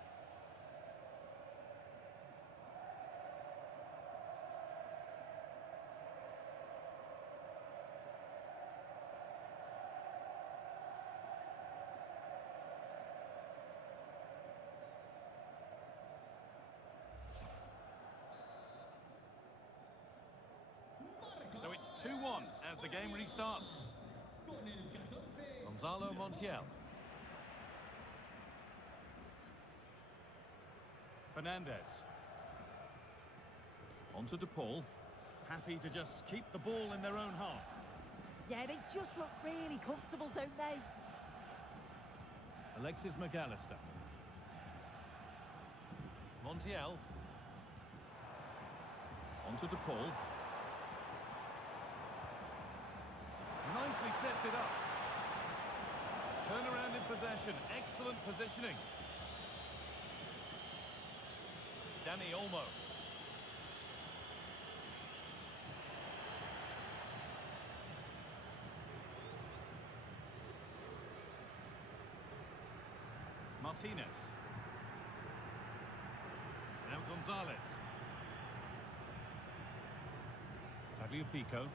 So it's 2-1 as the game restarts. Gonzalo Montiel. Fernandez. On to De Paul. Happy to just keep the ball in their own half. Yeah, they just look really comfortable, don't they? Alexis McAllister. Montiel. On to De Paul. Nicely sets it up. Turnaround in possession. Excellent positioning. Dani Olmo. Martinez. Now Gonzalez. Tagliafico.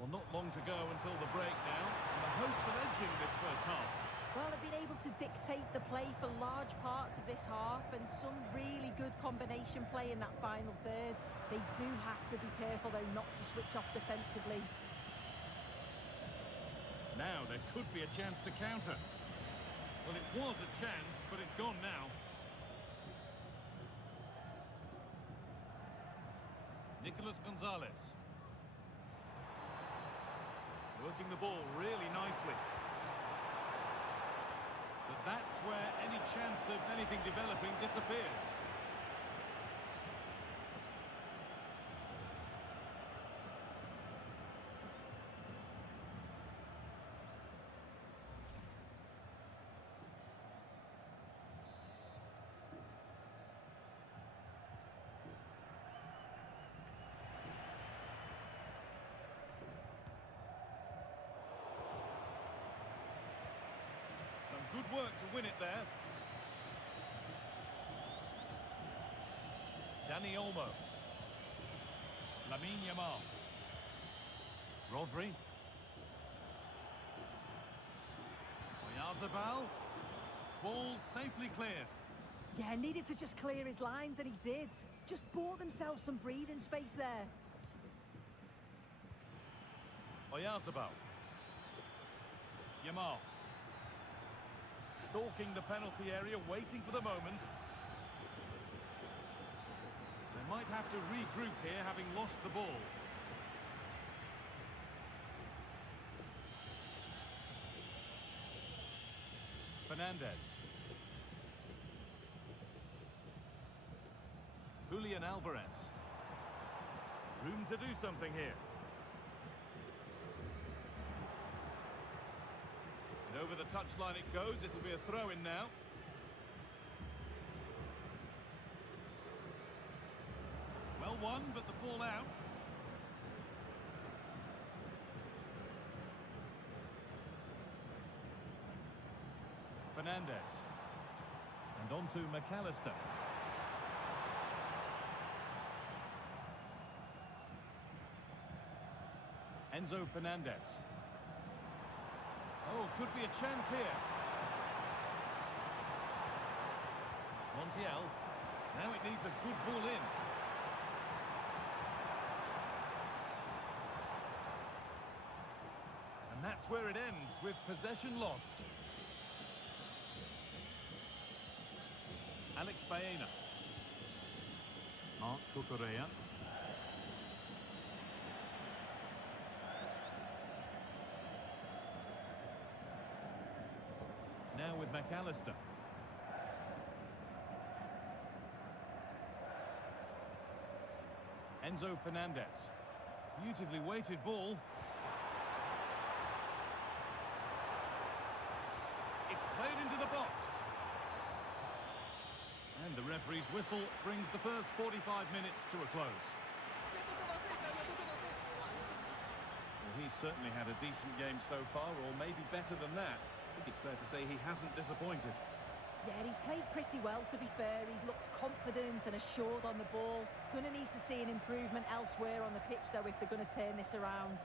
Well, not long to go until the break now. And the hosts are edging this first half. Well, they've been able to dictate the play for large parts of this half, and some really good combination play in that final third. They do have to be careful, though, not to switch off defensively. Now there could be a chance to counter. Well, it was a chance, but it's gone now. Nicolas Gonzalez. Working the ball really nicely. But that's where any chance of anything developing disappears. Good work to win it there. Dani Olmo. Lamine Yamal. Rodri. Oyarzabal. Ball safely cleared. Yeah, needed to just clear his lines, and he did. Just bought themselves some breathing space there. Oyarzabal. Yamal. Stalking the penalty area, waiting for the moment. They might have to regroup here, having lost the ball. Fernandez. Julian Alvarez. Room to do something here. And over the touchline it goes. It'll be a throw-in now. Well won, but the ball out. Fernandez. And on to McAllister. Enzo Fernandez. Oh, could be a chance here. Montiel. Now it needs a good ball in. And that's where it ends, with possession lost. Alex Baena. Marc Cucurella. Now with McAllister. Enzo Fernandez. Beautifully weighted ball. It's played into the box. And the referee's whistle brings the first 45 minutes to a close. Well, he's certainly had a decent game so far, or maybe better than that. I think it's fair to say he hasn't disappointed. Yeah, he's played pretty well, to be fair. He's looked confident and assured on the ball. Going to need to see an improvement elsewhere on the pitch, though, if they're going to turn this around.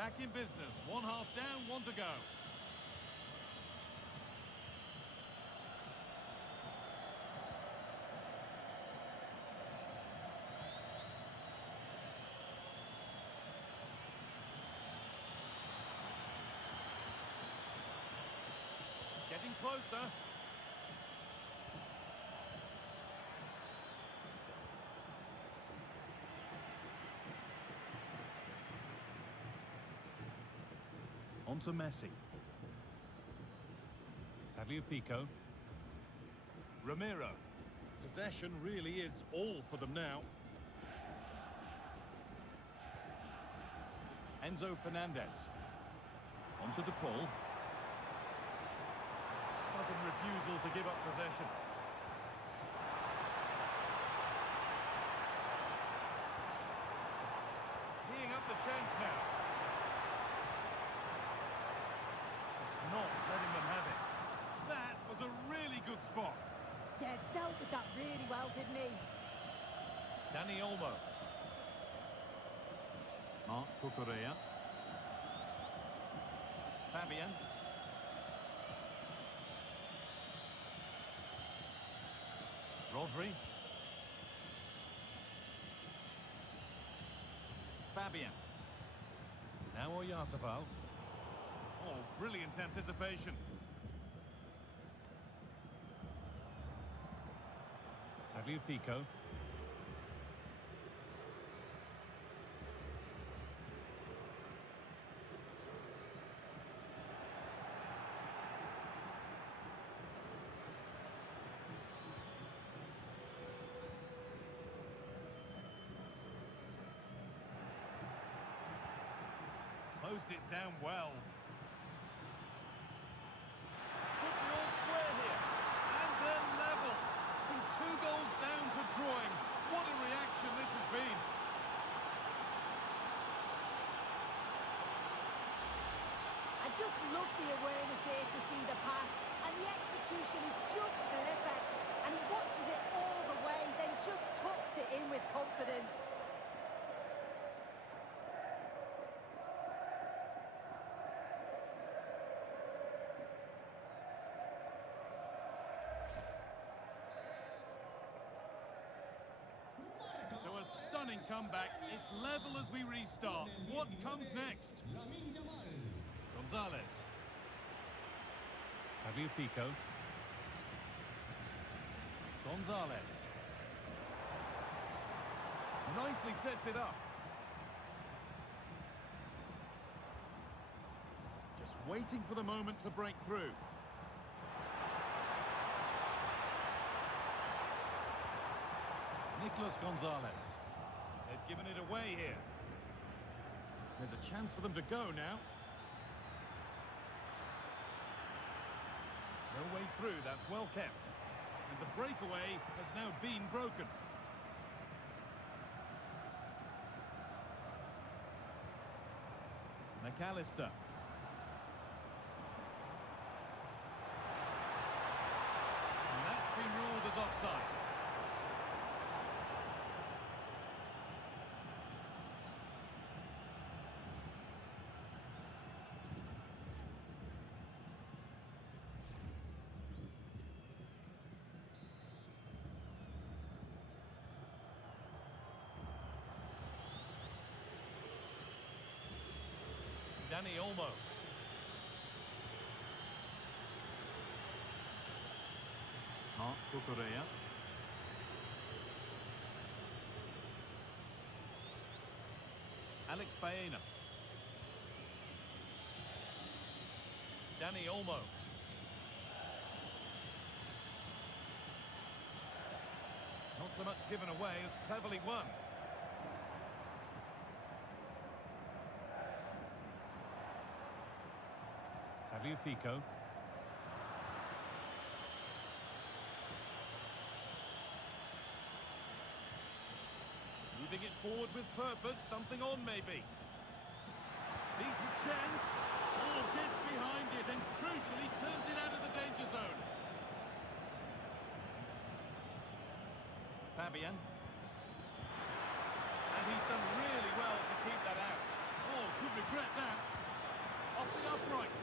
Back in business. One half down, one to go. Getting closer. On to Messi. Tagliafico. Romero. Possession really is all for them now. Enzo Fernandez. On to De Paul. Stubborn refusal to give up possession. Teeing up the chance now. Not letting them have it. That was a really good spot. Yeah, dealt with that really well, didn't he? Dani Olmo. Marc Cucurella. Fabian. Rodri. Fabian. Now Oyarzabal. Oh, brilliant anticipation. Tagliafico. Closed it down well. Put the all square here. And they're level. From 2 goals down to drawing. What a reaction this has been. I just love the awareness here to see the pass. And the execution is just perfect. And he watches it all the way, then just tucks it in with confidence. So a stunning comeback. It's level as we restart. What comes next? Gonzalez. Tagliafico. Gonzalez. Nicely sets it up. Just waiting for the moment to break through. Nicolas Gonzalez. They've given it away here. There's a chance for them to go now. No way through, that's well kept. And the breakaway has now been broken. McAllister. And that's been ruled as offside. Dani Olmo. Marc Cucurella. Alex Baena. Dani Olmo. Not so much given away as cleverly won. Tagliafico. Moving it forward with purpose, something on maybe. Decent chance. Oh, gets behind it and crucially turns it out of the danger zone. Fabian. And he's done really well to keep that out. Oh, could regret that. Off the upright.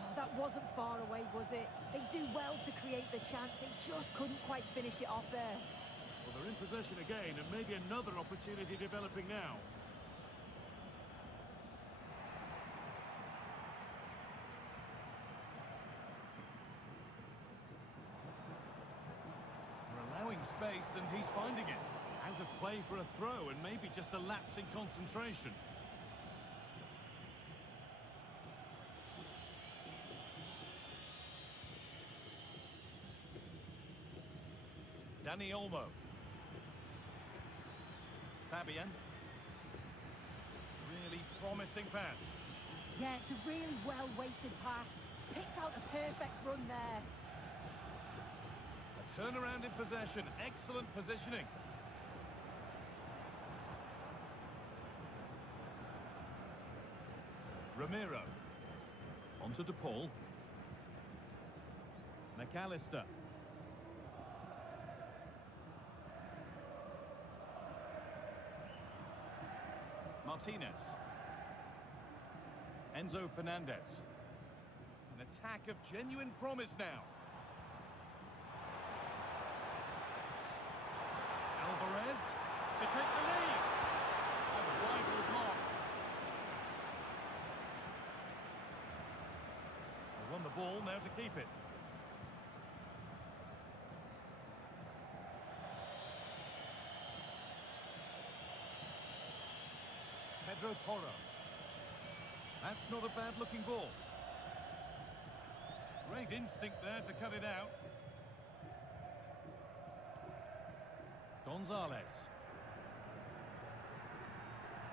Oh, that wasn't far away, was it? They do well to create the chance. They just couldn't quite finish it off there. Well, they're in possession again, and maybe another opportunity developing now. They're allowing space, and he's finding it. Out of play for a throw, and maybe just a lapse in concentration. Dani Olmo. Fabian. Really promising pass. Yeah, it's a really well-weighted pass. Picked out the perfect run there. A turnaround in possession. Excellent positioning. Romero. Onto De Paul. McAllister. Martinez. Enzo Fernandez. An attack of genuine promise now. Alvarez to take the lead. A rival block. They won the ball, now to keep it. Pedro Porro. That's not a bad-looking ball. Great instinct there to cut it out. Gonzalez.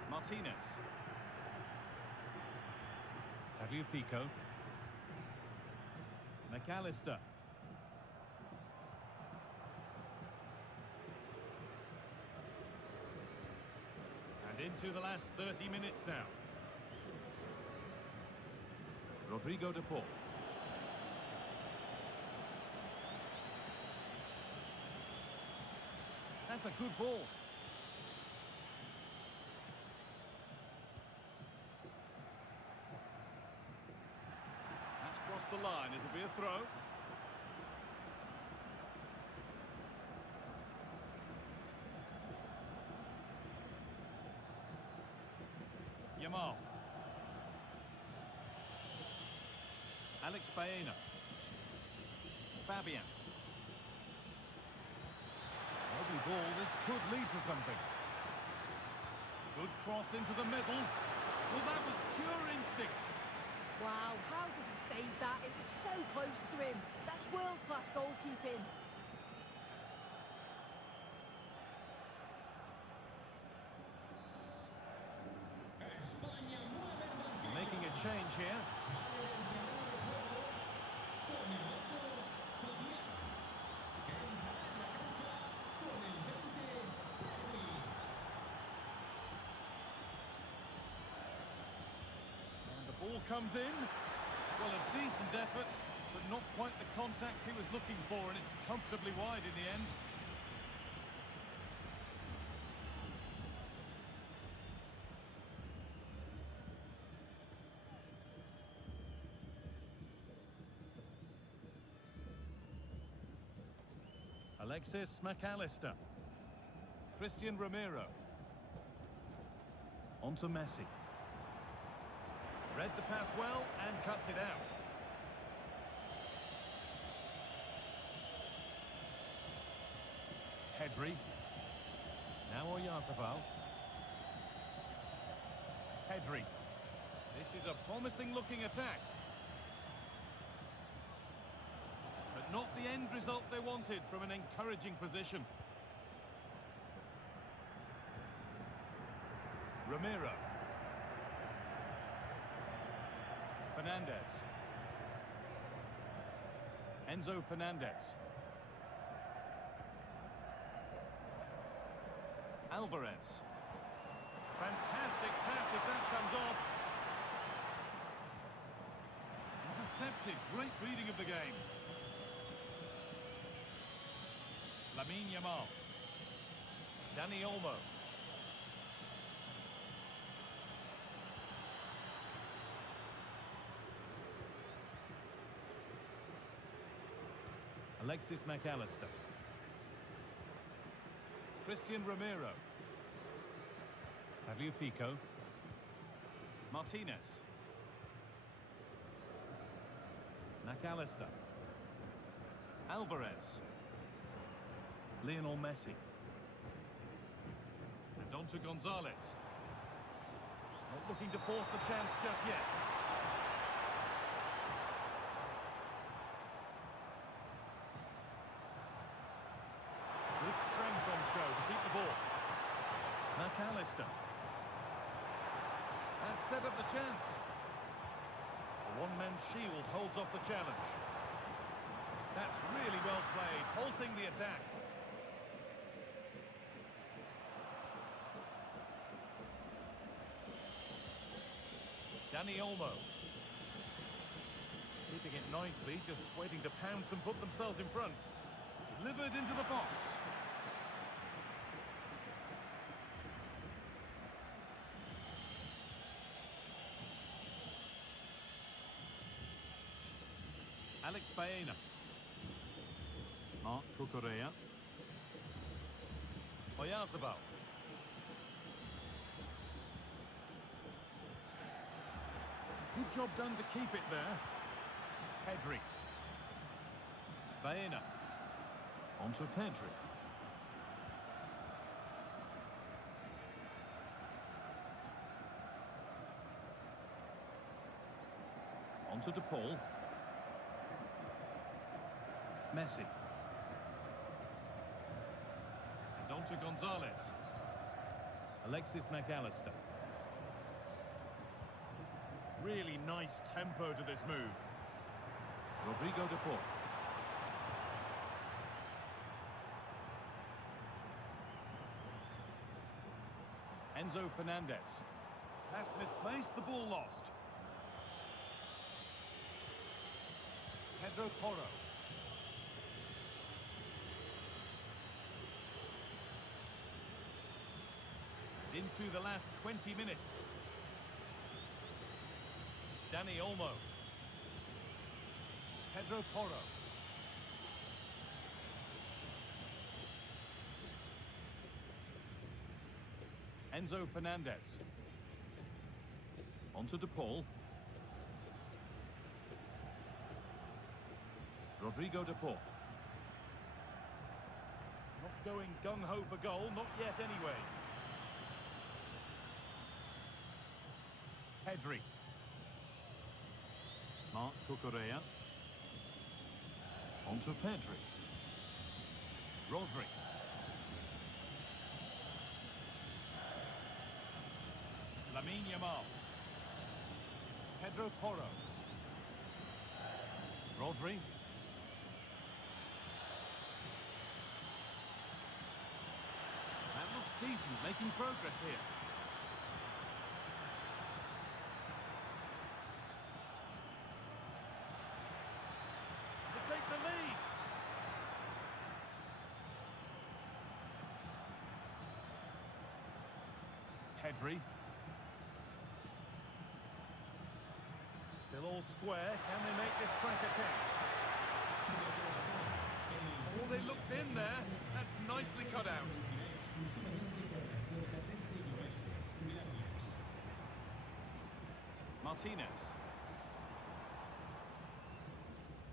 Martinez. Tagliafico. McAllister. And into the last 30 minutes now. Rodrigo De Paul. That's a good ball. That's crossed the line. It'll be a throw. Yamal. Alex Baena. Fabian. Lovely ball. This could lead to something. Good cross into the middle. Well, that was pure instinct. Wow, how did he save that? It was so close to him. That's world-class goalkeeping. Making a change here. And the ball comes in. Well, a decent effort, but not quite the contact he was looking for, and it's comfortably wide in the end. Alexis McAllister. Christian Romero. Onto Messi. Read the pass well and cuts it out. Pedri. Now Oyarzabal. Pedri. This is a promising looking attack. But not the end result they wanted from an encouraging position. Romero. Fernandez. Enzo Fernandez. Alvarez. Fantastic pass if that comes off. Intercepted. Great reading of the game. Lamine Yamal. Dani Olmo. Alexis McAllister. Christian Romero. Tagliafico. Martinez. McAllister. Alvarez. Lionel Messi. And on to Gonzalez. Not looking to force the chance just yet. Good strength on show to keep the ball. McAllister. And set up the chance. A one-man shield holds off the challenge. That's really well played, halting the attack. Dani Olmo. Keeping it nicely, just waiting to pounce and put themselves in front. Delivered into the box. Alex Baena. Marc Cucurella. Oyarzabal. Good job done to keep it there. Pedri. Baena. On to Pedri. On to De Paul. Messi. And on to Gonzalez. Alexis McAllister. Really nice tempo to this move. Rodrigo De Paul. Enzo Fernandez. Pass misplaced, the ball lost. Pedro Porro. Into the last 20 minutes. Dani Olmo. Pedro Porro. Enzo Fernandez. On to De Paul. Rodrigo De Paul. Not going gung-ho for goal, not yet anyway. Pedri. Marc Cucurella. On to Pedri. Rodri. Lamine Yamal. Pedro Porro. Rodri. That looks decent, making progress here. To take the lead. Pedri. Still all square. Can they make this pressure count? Oh, they looked in there. That's nicely cut out. Martinez.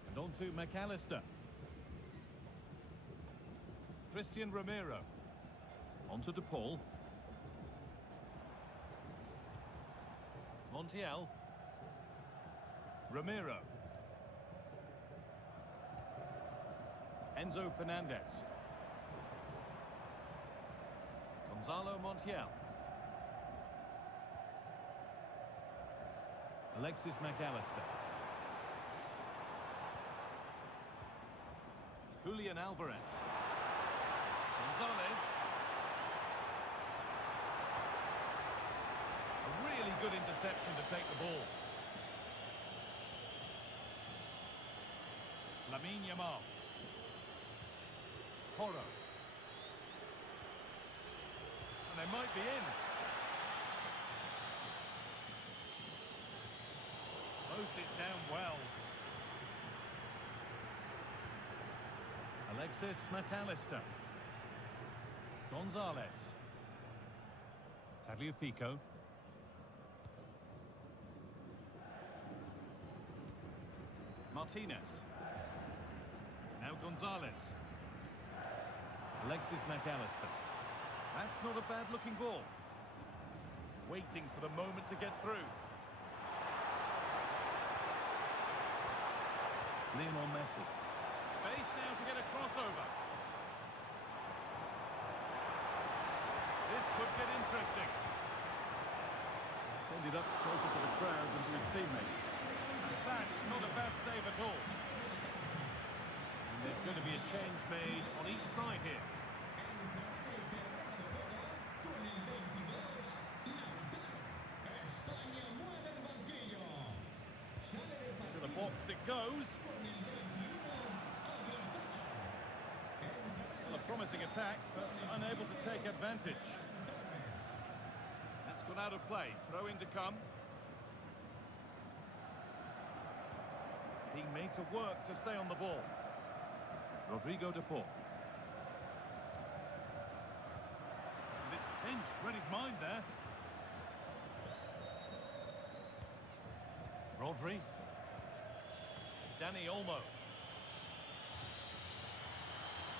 And on to McAllister. Christian Romero. On to De Paul. Montiel. Romero. Enzo Fernandez. Gonzalo Montiel. Alexis McAllister. Julian Alvarez. Gonzalez. A really good interception to take the ball. Lamine Yamal. Porro. They might be in. Closed it down well. Alexis McAllister. Gonzalez. Tagliafico. Martinez. Now Gonzalez. Alexis McAllister. That's not a bad-looking ball. Waiting for the moment to get through. Lionel Messi. Space now to get a crossover. This could get interesting. It's ended up closer to the crowd than to his teammates. And that's not a bad save at all. And there's going to be a change made on each side here. To the box it goes. Well, a promising attack, but unable to take advantage. That's gone out of play. Throw in to come. Being made to work to stay on the ball. Rodrigo de Paul. And it's pinched, read his mind there. Rodri. Dani Olmo.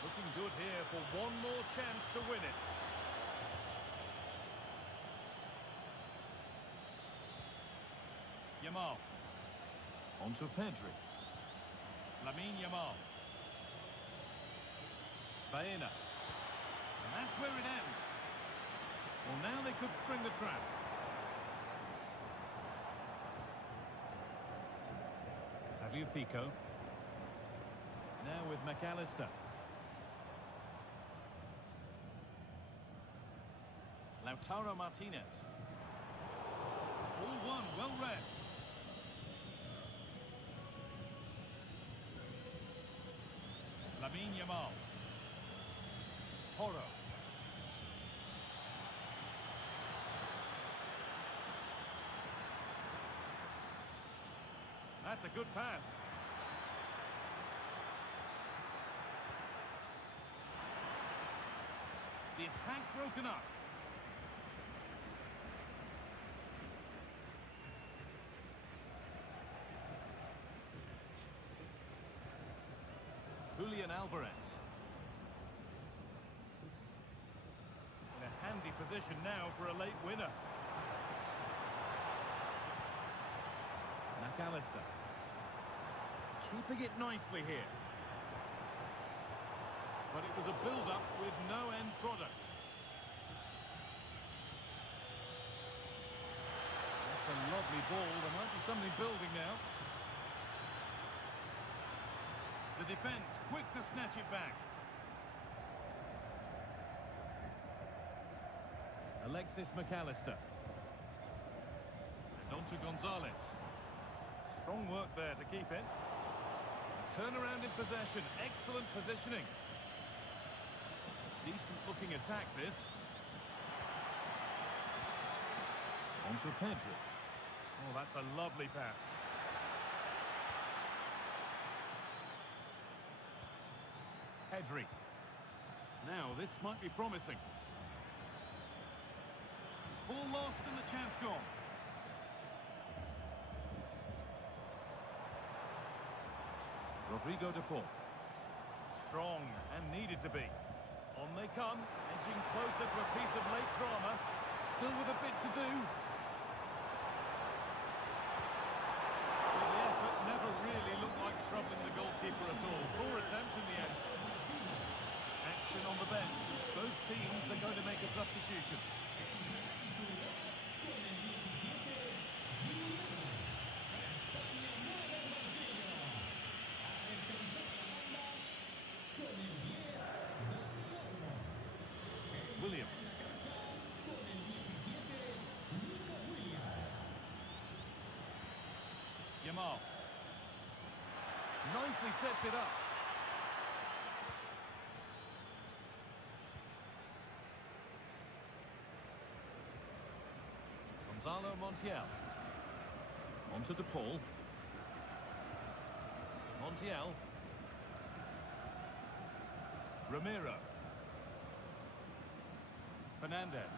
Looking good here for one more chance to win it. Yamal. On to Pedri. Lamine Yamal. Baena. And that's where it ends. Well, now they could spring the trap. Tagliafico. Now with McAllister. Lautaro Martinez. All one, well read. Lamine Yamal. Porro. That's a good pass. The attack broken up. Julian Alvarez. In a handy position now for a late winner. McAllister. Keeping it nicely here. But it was a build-up with no end product. That's a lovely ball. There might be something building now. The defence quick to snatch it back. Alexis McAllister. And on to Gonzalez. Strong work there to keep it. Turnaround in possession. Excellent positioning. Decent looking attack this. On to Pedri. Oh, that's a lovely pass. Pedri. Now, this might be promising. Ball lost and the chance gone. Rodrigo de Paul. Strong and needed to be. On they come, edging closer to a piece of late drama. Still with a bit to do. Well, the effort never really looked like troubling the goalkeeper at all. Poor attempt in the end. Action on the bench as both teams are going to make a substitution. Williams. Yamal. Nicely sets it up. Gonzalo Montiel. On to De Paul. Montiel. Ramiro. Fernandez.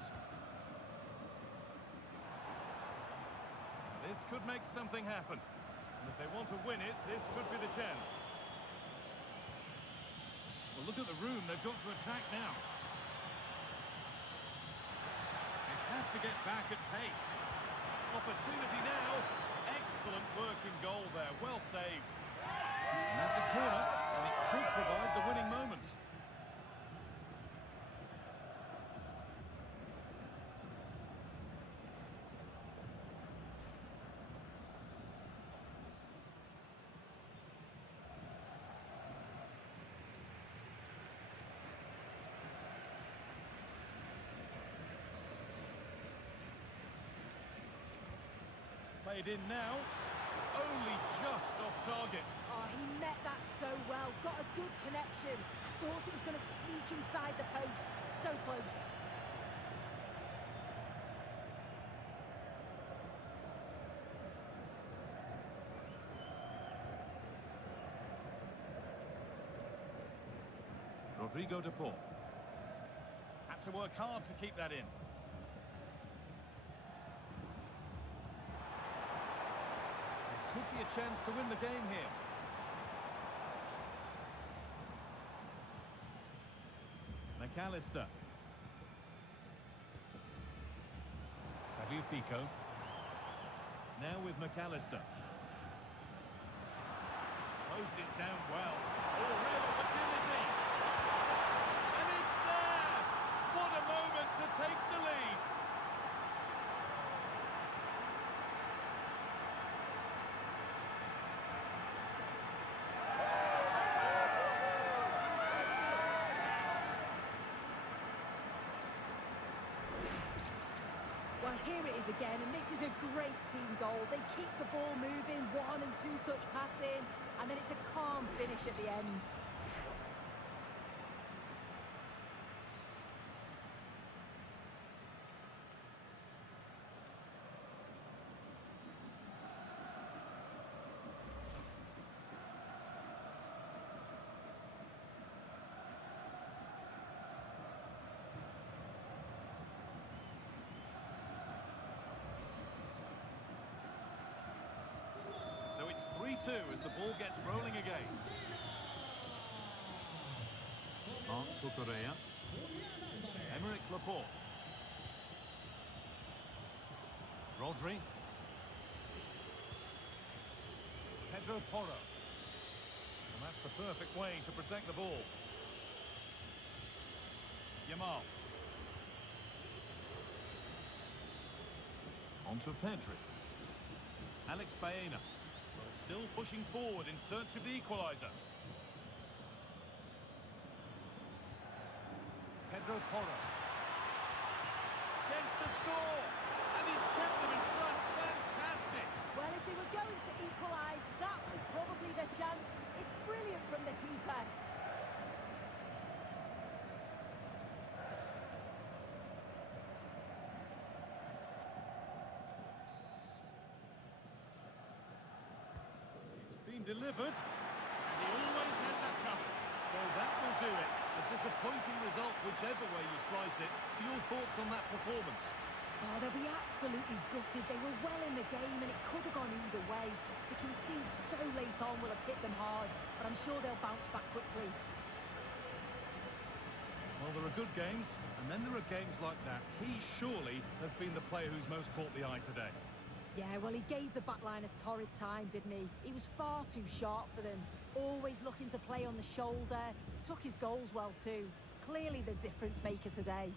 This could make something happen. And if they want to win it, this could be the chance. Well, look at the room they've got to attack now. They have to get back at pace. Opportunity now. Excellent work in goal there. Well saved. And that's a corner. And it could provide the winning moment. Played in now, only just off target. Oh, he met that so well, got a good connection. I thought it was going to sneak inside the post, so close. Rodrigo De Paul. Had to work hard to keep that in. Could be a chance to win the game here. McAllister. Tagliafico. Now with McAllister. Closed it down well. Oh, real opportunity. And it's there! What a moment to take the lead. Well, here it is again, and this is a great team goal. They keep the ball moving, 1- and 2-touch passing, and then it's a calm finish at the end. So it's 3-2 as the ball gets rolling again. Marc Cucurella. Emerick Laporte. Rodri. Pedro Porro. And that's the perfect way to protect the ball. Yamal. On to Pedri. Alex Baena. Well, still pushing forward in search of the equaliser. Pedro Porro. Chance to score! And he's kept them in front. Fantastic! Well, if they were going to equalise, that was probably their chance. It's brilliant from the keeper. Delivered, and he always had that covered. So that will do it. A disappointing result, whichever way you slice it. Your thoughts on that performance? Oh, they'll be absolutely gutted. They were well in the game, and it could have gone either way. To concede so late on will have hit them hard, but I'm sure they'll bounce back quickly. Well, there are good games, and then there are games like that. He surely has been the player who's most caught the eye today. Yeah, well, he gave the back line a torrid time, didn't he? He was far too sharp for them. Always looking to play on the shoulder. Took his goals well, too. Clearly the difference maker today.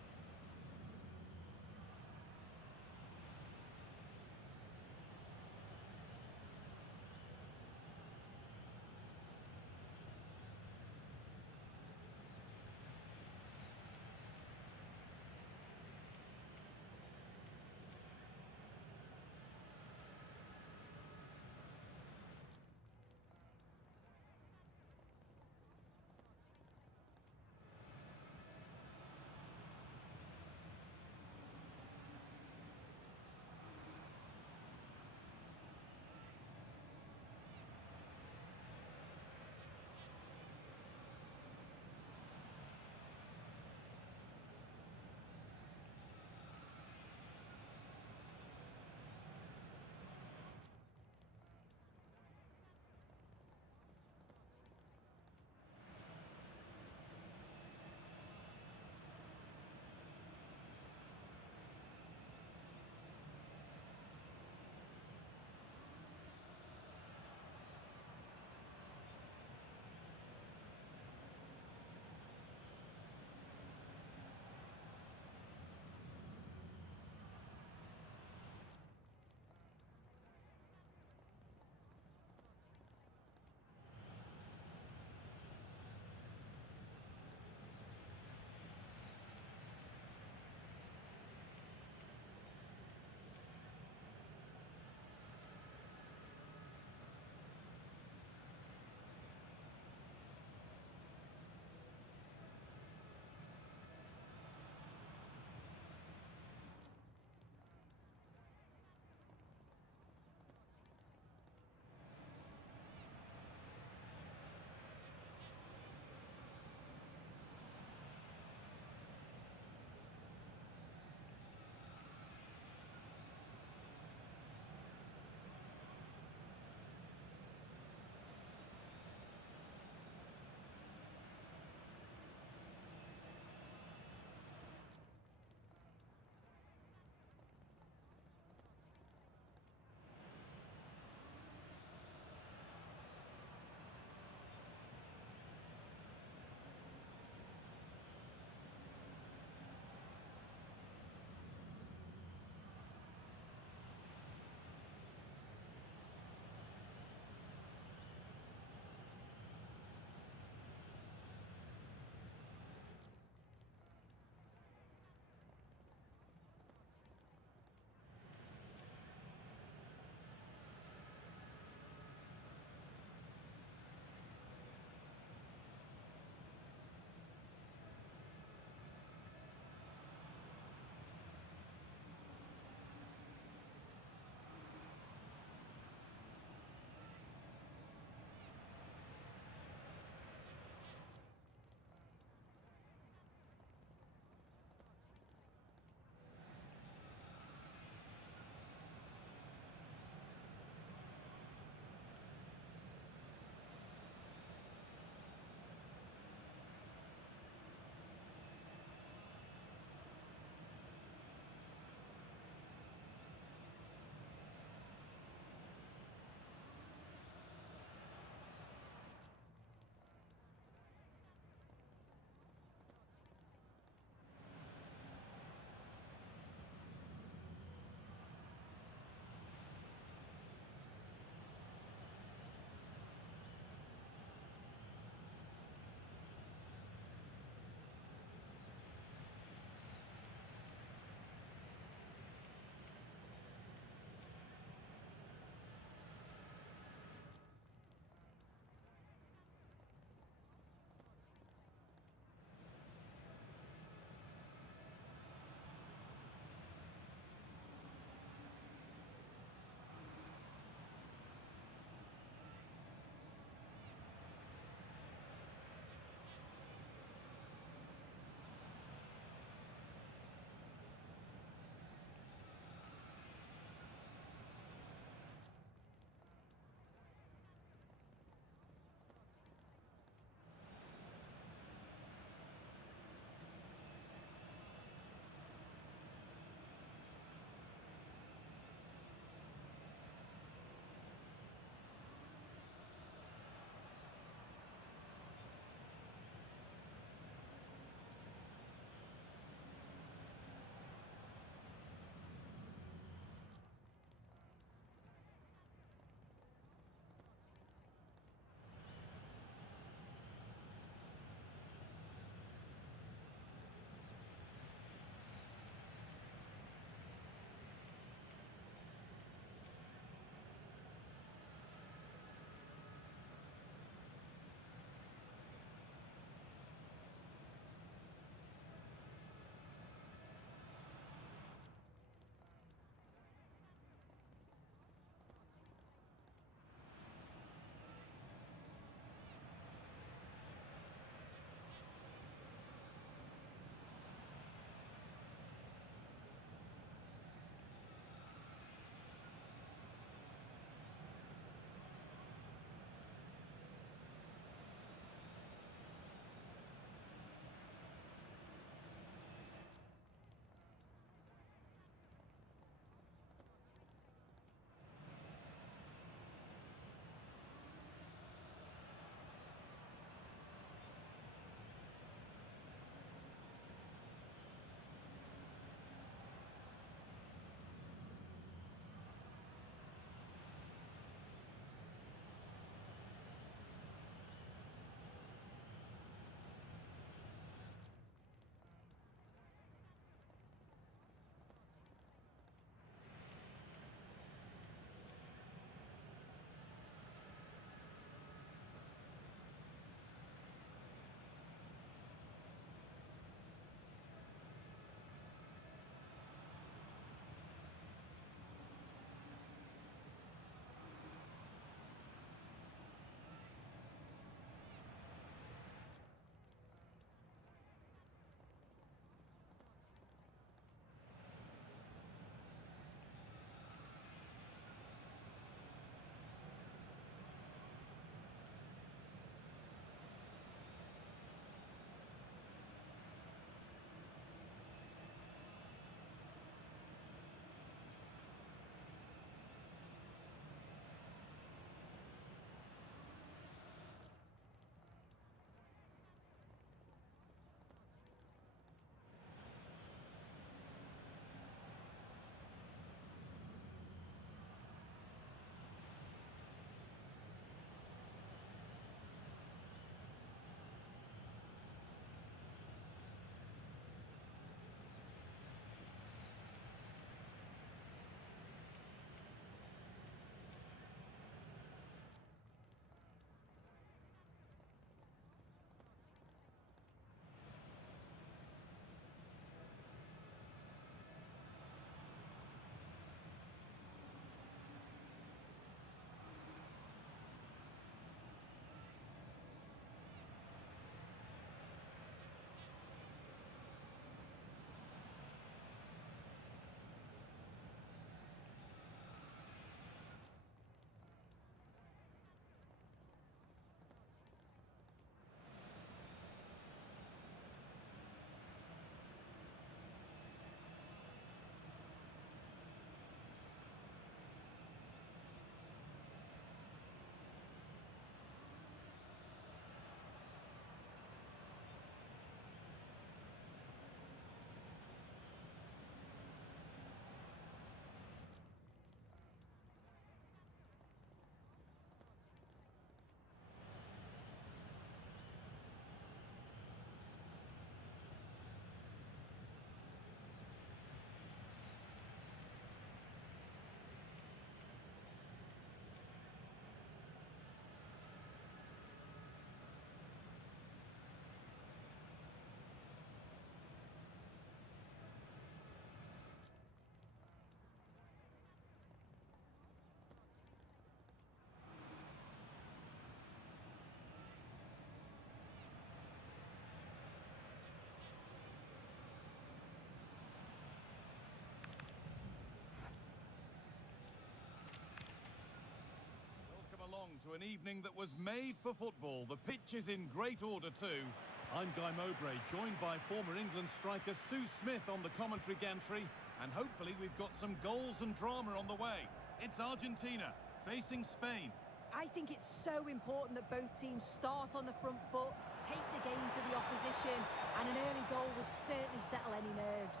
to an evening that was made for football. The pitch is in great order too. I'm Guy Mowbray, joined by former England striker Sue Smith on the commentary gantry, and hopefully we've got some goals and drama on the way. It's Argentina facing Spain. I think it's so important that both teams start on the front foot, take the game to the opposition, and an early goal would certainly settle any nerves.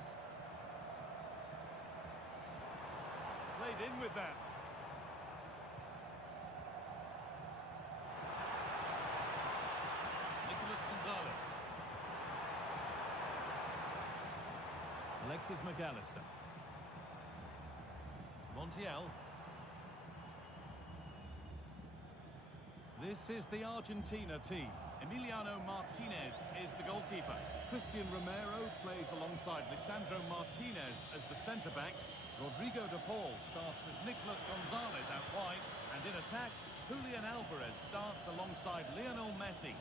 Played in with that. Alexis McAllister. Montiel. This is the Argentina team. Emiliano Martinez is the goalkeeper. Christian Romero plays alongside Lisandro Martinez as the centre-backs. Rodrigo de Paul starts with Nicolas Gonzalez out wide. And in attack, Julian Alvarez starts alongside Lionel Messi.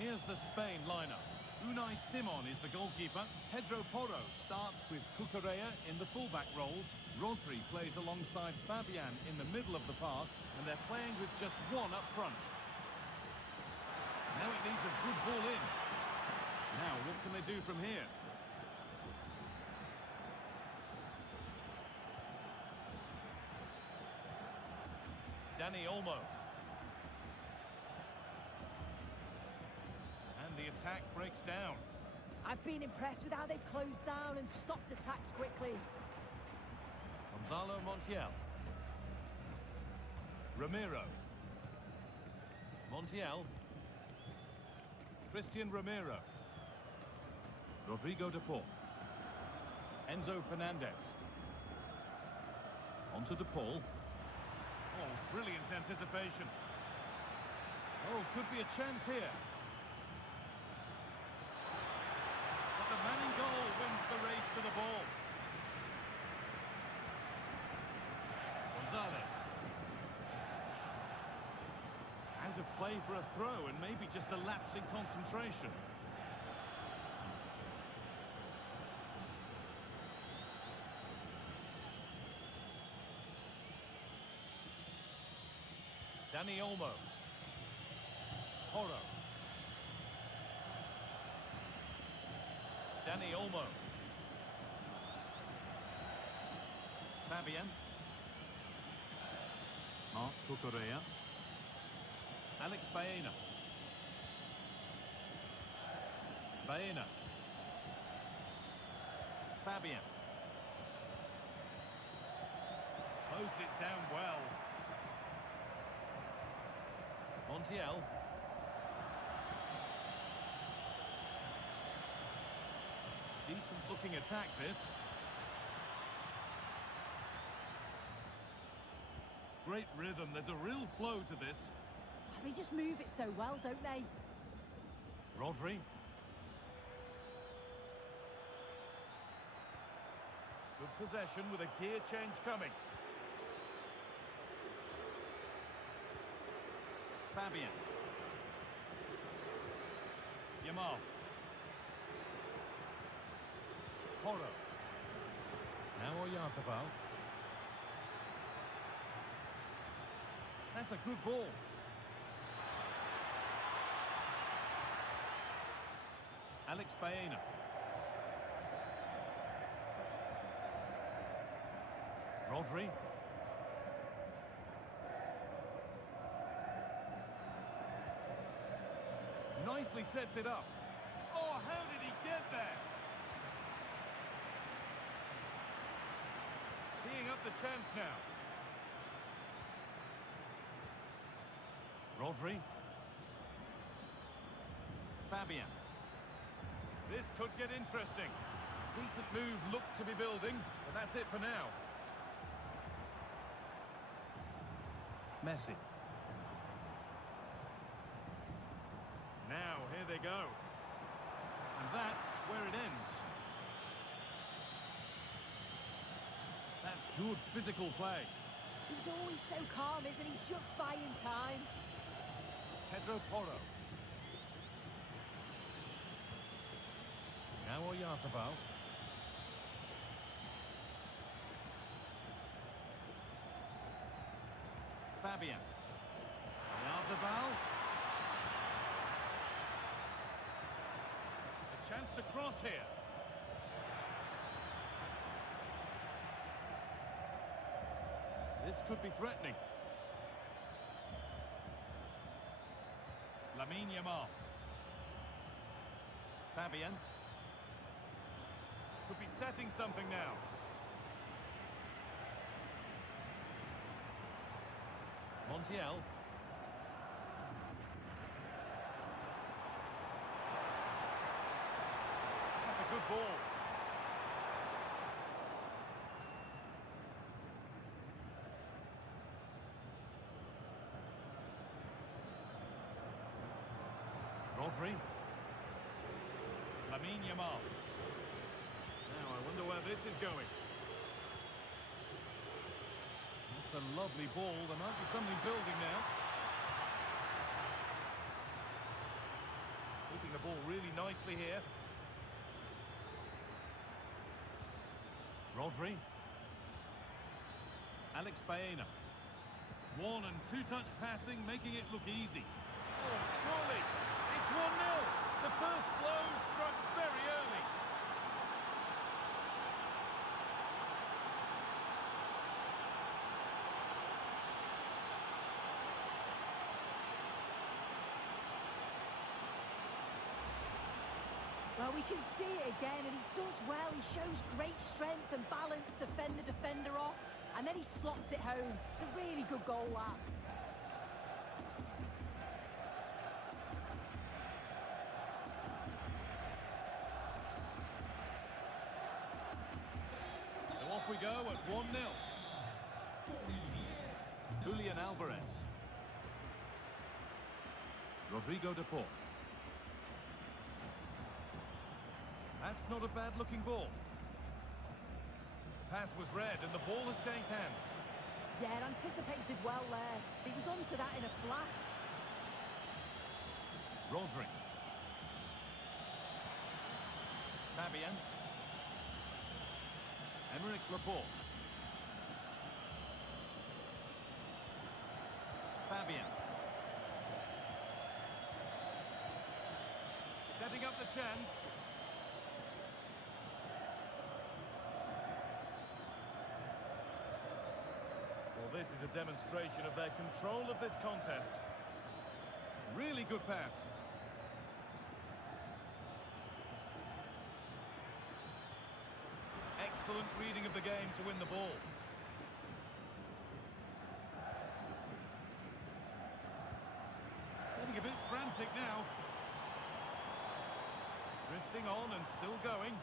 Here's the Spain lineup. Unai Simon is the goalkeeper. Pedro Porro starts with Cucurella in the fullback roles. Rodri plays alongside Fabian in the middle of the park, and they're playing with just one up front. Now it needs a good ball in. Now, what can they do from here? Dani Olmo. The attack breaks down. I've been impressed with how they've closed down and stopped attacks quickly. Gonzalo Montiel. Ramiro. Montiel. Christian Romero. Rodrigo de Paul. Enzo Fernandez. Onto de Paul. Oh, brilliant anticipation. Oh, could be a chance here. The man in goal wins the race to the ball. Gonzalez. Out of play for a throw and maybe just a lapse in concentration. Dani Olmo. Porro. Dani Olmo. Fabian. Marc Cucurella. Alex Baena. Baena. Fabian. Closed it down well. Montiel. Decent looking attack, this. Great rhythm, there's a real flow to this. They just move it so well, don't they? Rodri. Good possession with a gear change coming. Fabian. Yamal. Porro. Now Oyarzabal. That's a good ball. Alex Baena. Rodri. Nicely sets it up. Oh, how did he get there? Teeing up the chance now. Rodri. Fabian. This could get interesting. Decent move looked to be building, but that's it for now. Messi. Now, here they go. And that's where it ends. That's good physical play. He's always so calm, isn't he? Just buying time. Pedro Porro. Now Oyarzabal. Fabian. Oyarzabal. A chance to cross here. This could be threatening. Lamine Yamal. Fabian. Could be setting something now. Montiel. That's a good ball. Rodri. Lamine Yamal. Now I wonder where this is going. It's a lovely ball. There might be something building now. Keeping the ball really nicely here. Rodri. Alex Baena. One and two touch passing, making it look easy. Oh, surely. It's 1-0. The first blow struck very early. Well, we can see it again, and he does well. He shows great strength and balance to fend the defender off, and then he slots it home. It's a really good goal, that. So off we go at 1-0. Julian Alvarez. Rodrigo de Paul. That's not a bad-looking ball. Pass was read, and the ball has changed hands. Yeah, anticipated well there. He was onto that in a flash. Rodri. Fabian. Emerick Laporte. Fabian. Setting up the chance. Well, this is a demonstration of their control of this contest. Really good pass. Excellent reading of the game to win the ball. Getting a bit frantic now. Drifting on and still going.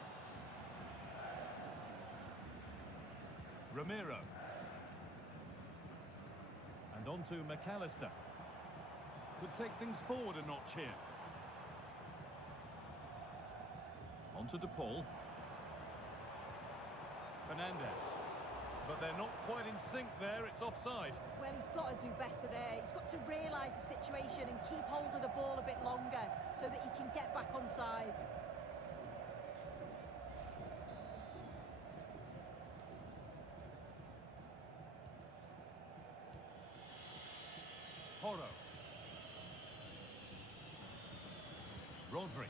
Ramiro. And on to McAllister. Could take things forward a notch here. On to De Paul. Fernandez. But they're not quite in sync there. It's offside. Well, he's got to do better there. He's got to realise the situation and keep hold of the ball a bit longer so that he can get back onside. Porro. Rodri.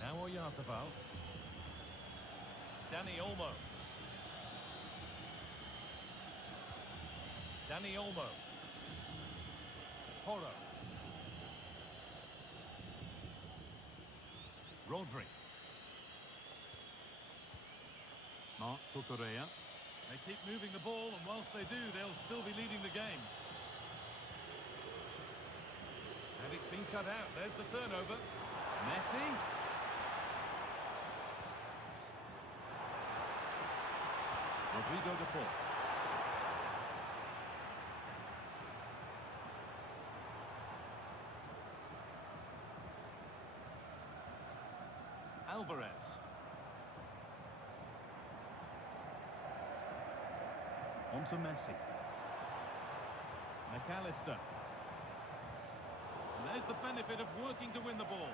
Now Oyarzabal. Dani Olmo. Dani Olmo. Porro. Rodri. Marc Cucurella. They keep moving the ball, and whilst they do, they'll still be leading the game. And it's been cut out. There's the turnover. Messi. Rodrigo de Paul. Alvarez. On to Messi. McAllister. And there's the benefit of working to win the ball.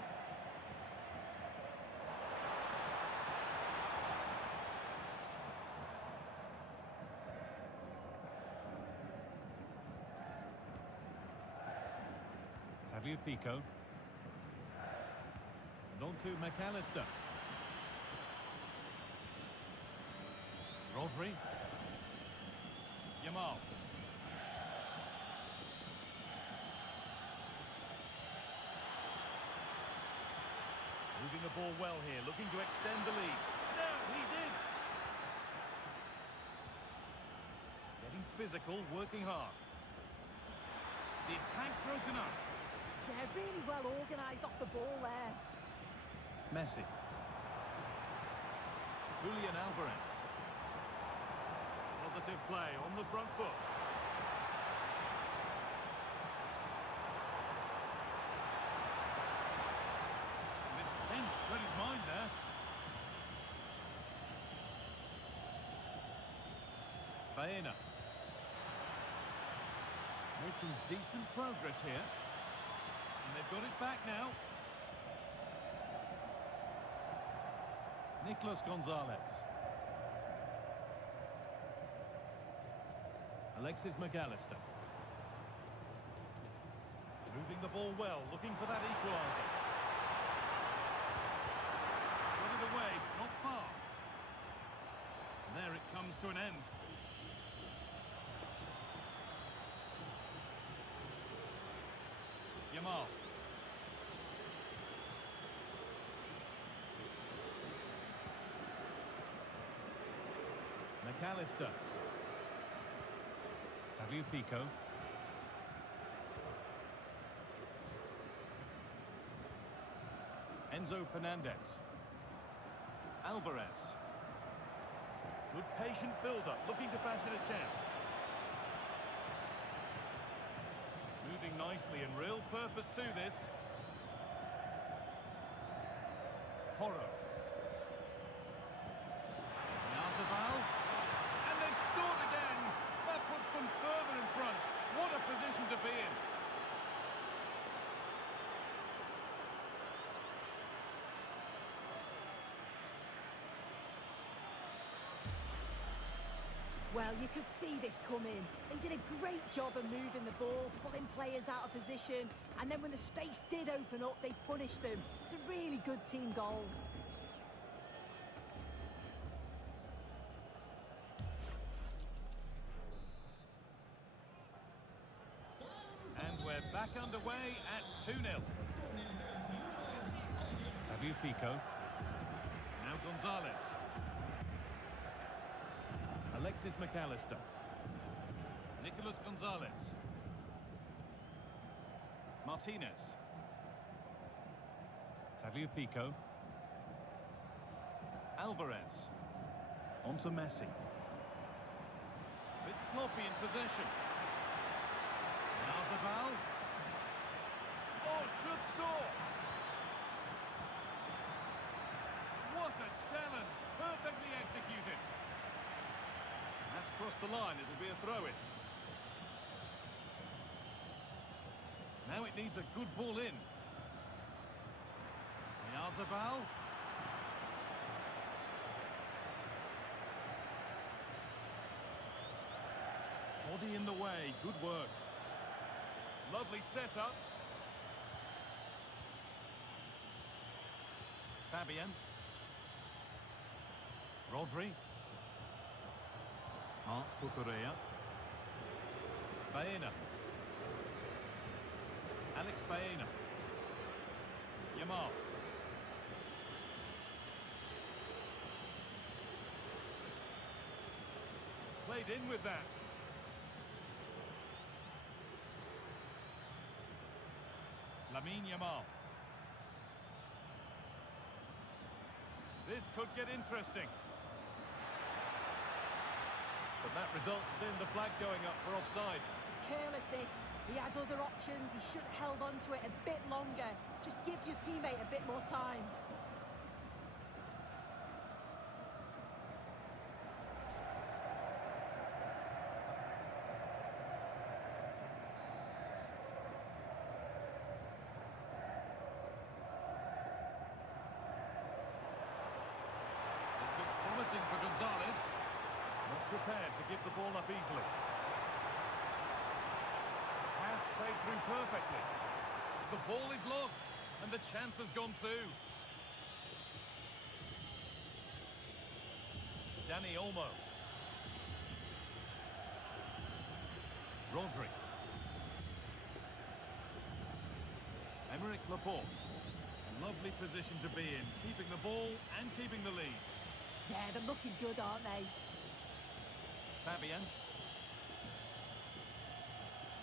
Pico. And on to McAllister. Rodri. Yamal. Moving the ball well here, looking to extend the lead. Now he's in. Getting physical, working hard. The attack broken up. Yeah, really well organised off the ball there. Messi. Julian Alvarez. Positive play on the front foot. And it's pinched, read his mind there. Baena. Making decent progress here. And they've got it back now. Nicolas Gonzalez. Alexis McAllister. Moving the ball well, looking for that equaliser. Got it away, not far. And there it comes to an end. Yamal. McAllister. Pico. Enzo Fernandez. Alvarez. Good patient build-up, looking to fashion a chance. Moving nicely and real purpose to this. Porro. And they've scored again. That puts them further in front. What a position to be in. Well, you could see this coming. They did a great job of moving the ball, pulling players out of position, and then when the space did open up, they punished them. It's a really good team goal. And we're back underway at 2-0. Pico. Now Gonzalez. Alexis McAllister. Nicolas Gonzalez. Martinez. Pico. Alvarez. On to Messi. Bit sloppy in possession. Zabal. Oh, should score. What a challenge. Perfectly executed. That's crossed the line. It'll be a throw-in. Now it needs a good ball in. Zabal. Body in the way. Good work. Lovely setup. Fabian. Rodri. Cucurella. Baena. Alex Baena. Yamal. Played in with that. Yamal. This could get interesting. But that results in the flag going up for offside. It's careless, this. He had other options. He should have held on to it a bit longer. Just give your teammate a bit more time. For Gonzalez, not prepared to give the ball up easily. Pass played through perfectly. The ball is lost, and the chance has gone too. Dani Olmo. Rodri. Emerick Laporte. A lovely position to be in, keeping the ball and keeping the lead. Yeah, they're looking good, aren't they? Fabian.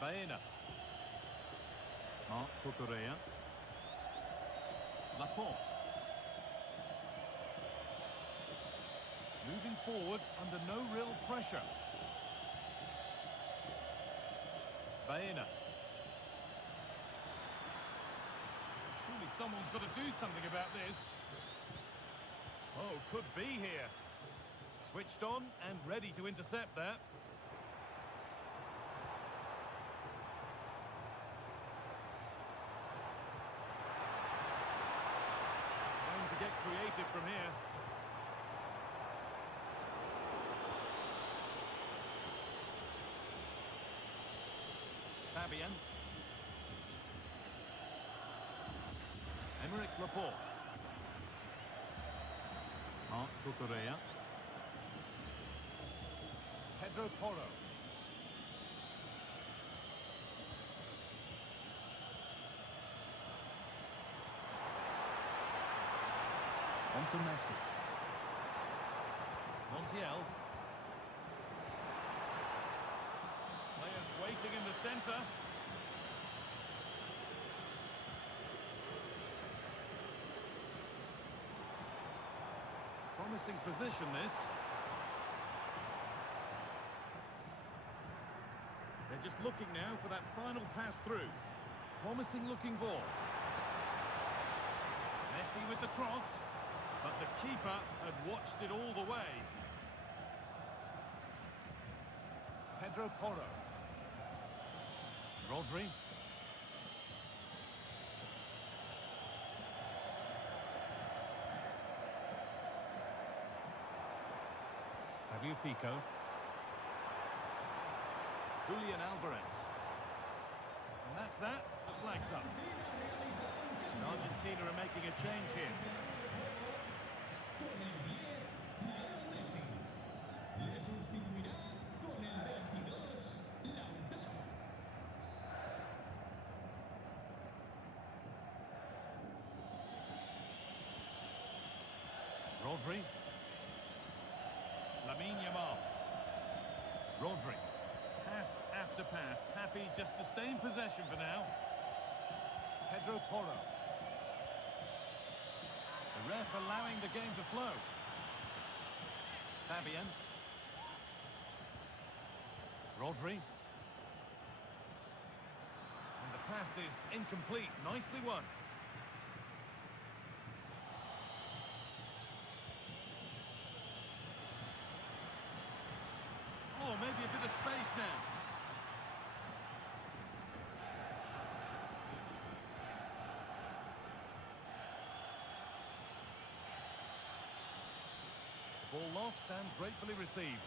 Baena. Marc Cucurella. Laporte. Moving forward under no real pressure. Baena. Surely someone's got to do something about this. Oh, could be here. Switched on and ready to intercept that. Time to get creative from here. Fabian. Emerick Laporte. Marc Cucurella. Pedro Porro. On to Messi. Montiel. Players waiting in the centre. Promising position, this. They're just looking now for that final pass through. Promising looking ball. Messi with the cross, but the keeper had watched it all the way. Pedro Porro. Rodri. Fabio Pico. Julian Alvarez. And that's that. The flag's up. And Argentina are making a change here. Rodri. Lamine Yamal. Rodri. Pass after pass. Happy just to stay in possession for now. Pedro Porro. The ref allowing the game to flow. Fabian. Rodri. And the pass is incomplete. Nicely won. Oh, maybe a bit of space now. Ball lost and gratefully received.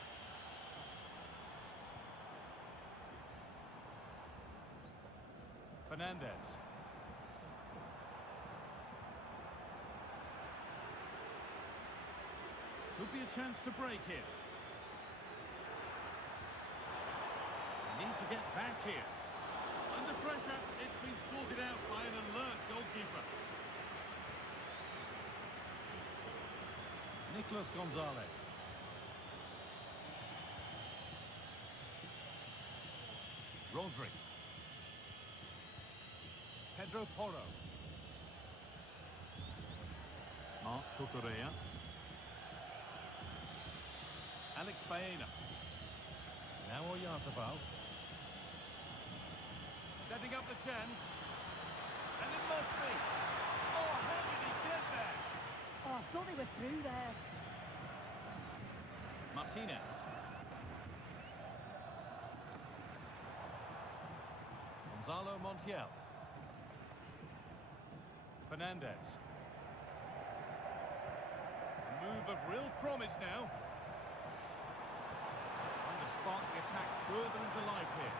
Fernandez. Could be a chance to break here. Need to get back here. Under pressure, it's been sorted out by an alert goalkeeper. Nicolas Gonzalez. Rodri. Pedro Porro. Marc Cucurella. Alex Baena. Now Oyarzabal. Setting up the chance. And it must be. Oh, how did he get there? Oh, I thought they were through there. Martinez. Gonzalo Montiel. Fernandez. A move of real promise now. Trying to spark the attack further into life here.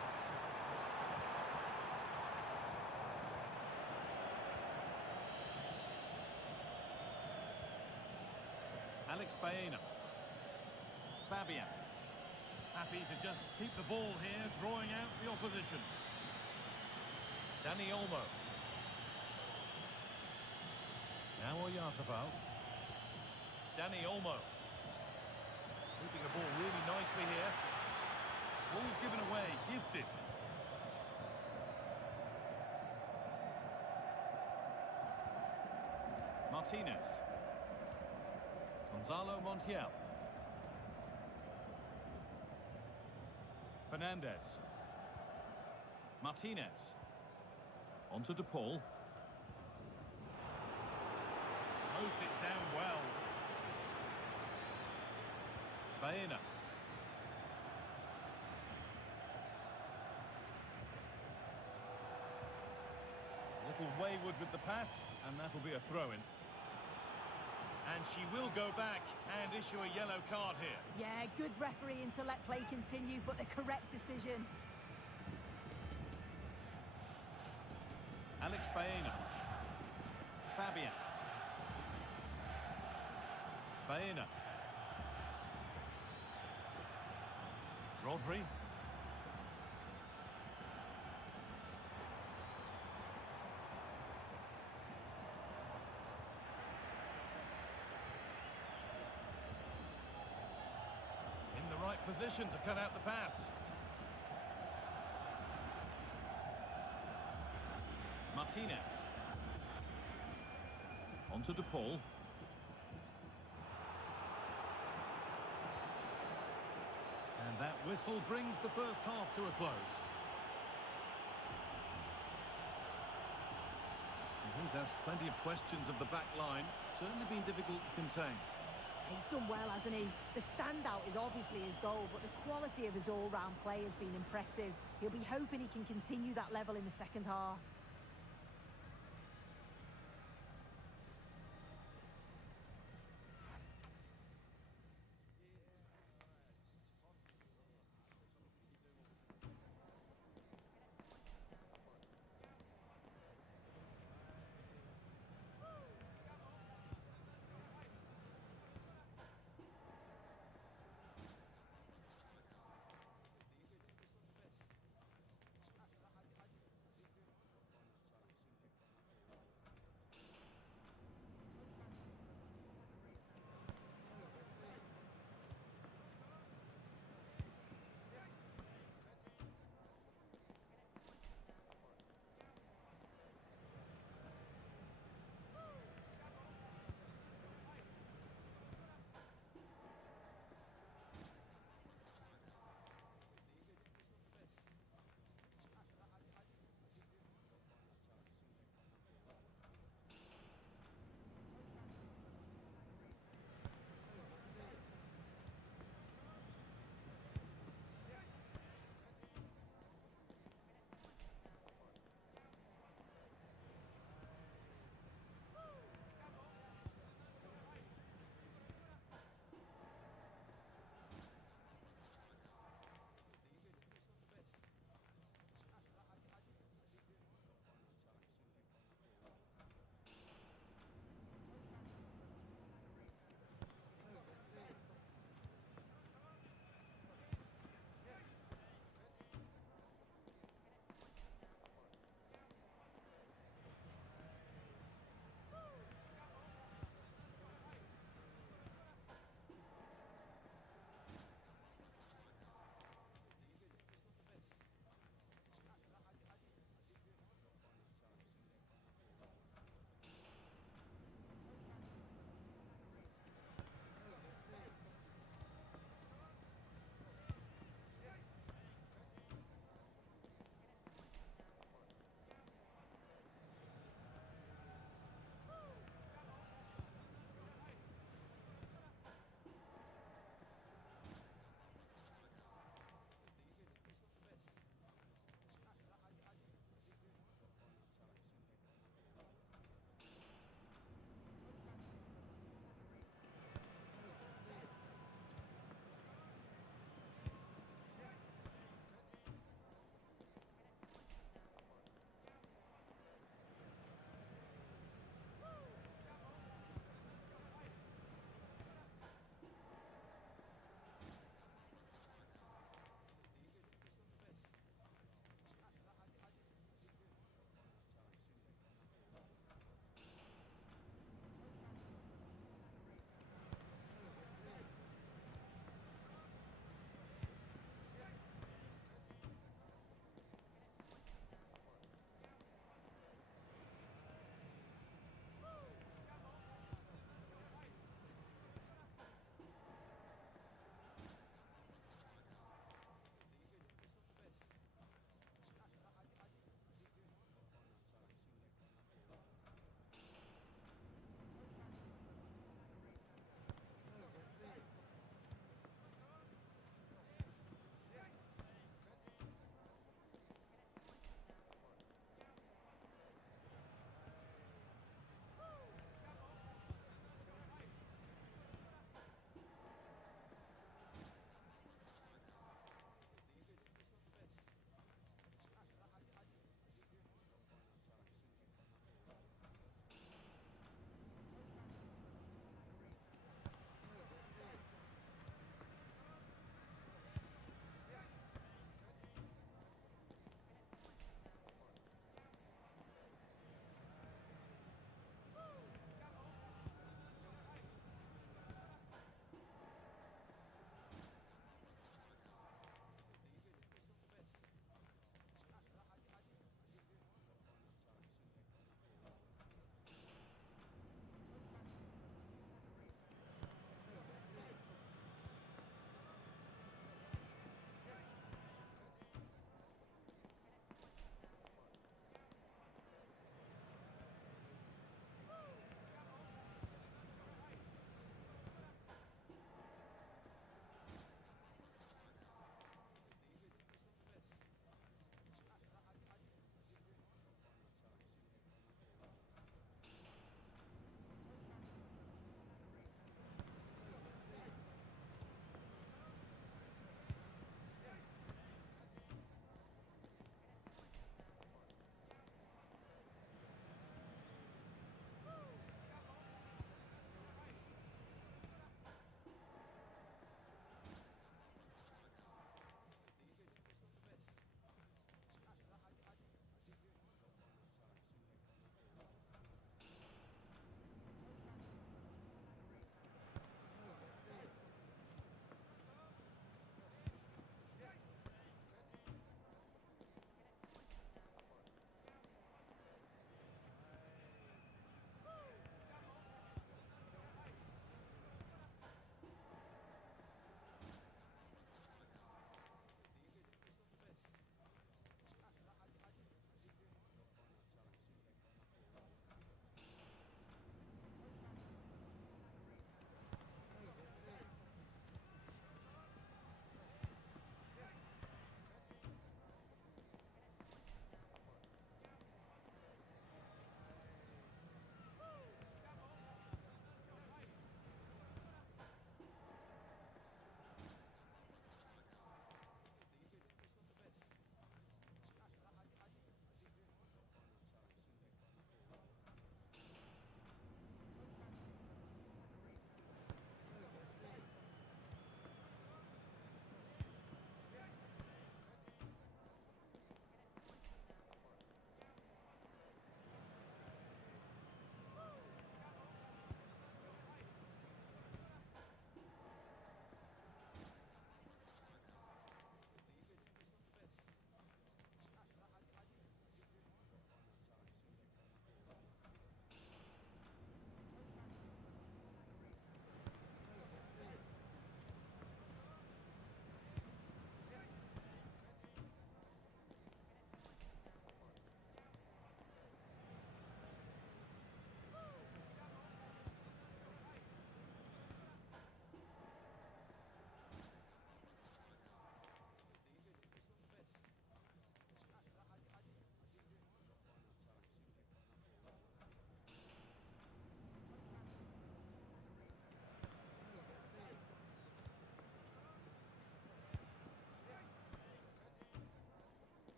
Alex Baena. Fabian. Happy to just keep the ball here, drawing out the opposition. Dani Olmo. Now Oyarzabal. Dani Olmo. Keeping the ball really nicely here. Ball given away, gifted. Martinez. Gonzalo Montiel. Fernandez. Martinez. On to De Paul. Closed it down well. Baena. A little wayward with the pass, and that'll be a throw-in. And she will go back and issue a yellow card here. Yeah, good refereeing to let play continue, but the correct decision. Alex Baena. Fabian. Baena. Rodri. In the right position to cut out the pass. Martinez. On to De Paul. And that whistle brings the first half to a close. He's asked plenty of questions of the back line. Certainly been difficult to contain. He's done well, hasn't he? The standout is obviously his goal, but the quality of his all-round play has been impressive. He'll be hoping he can continue that level in the second half.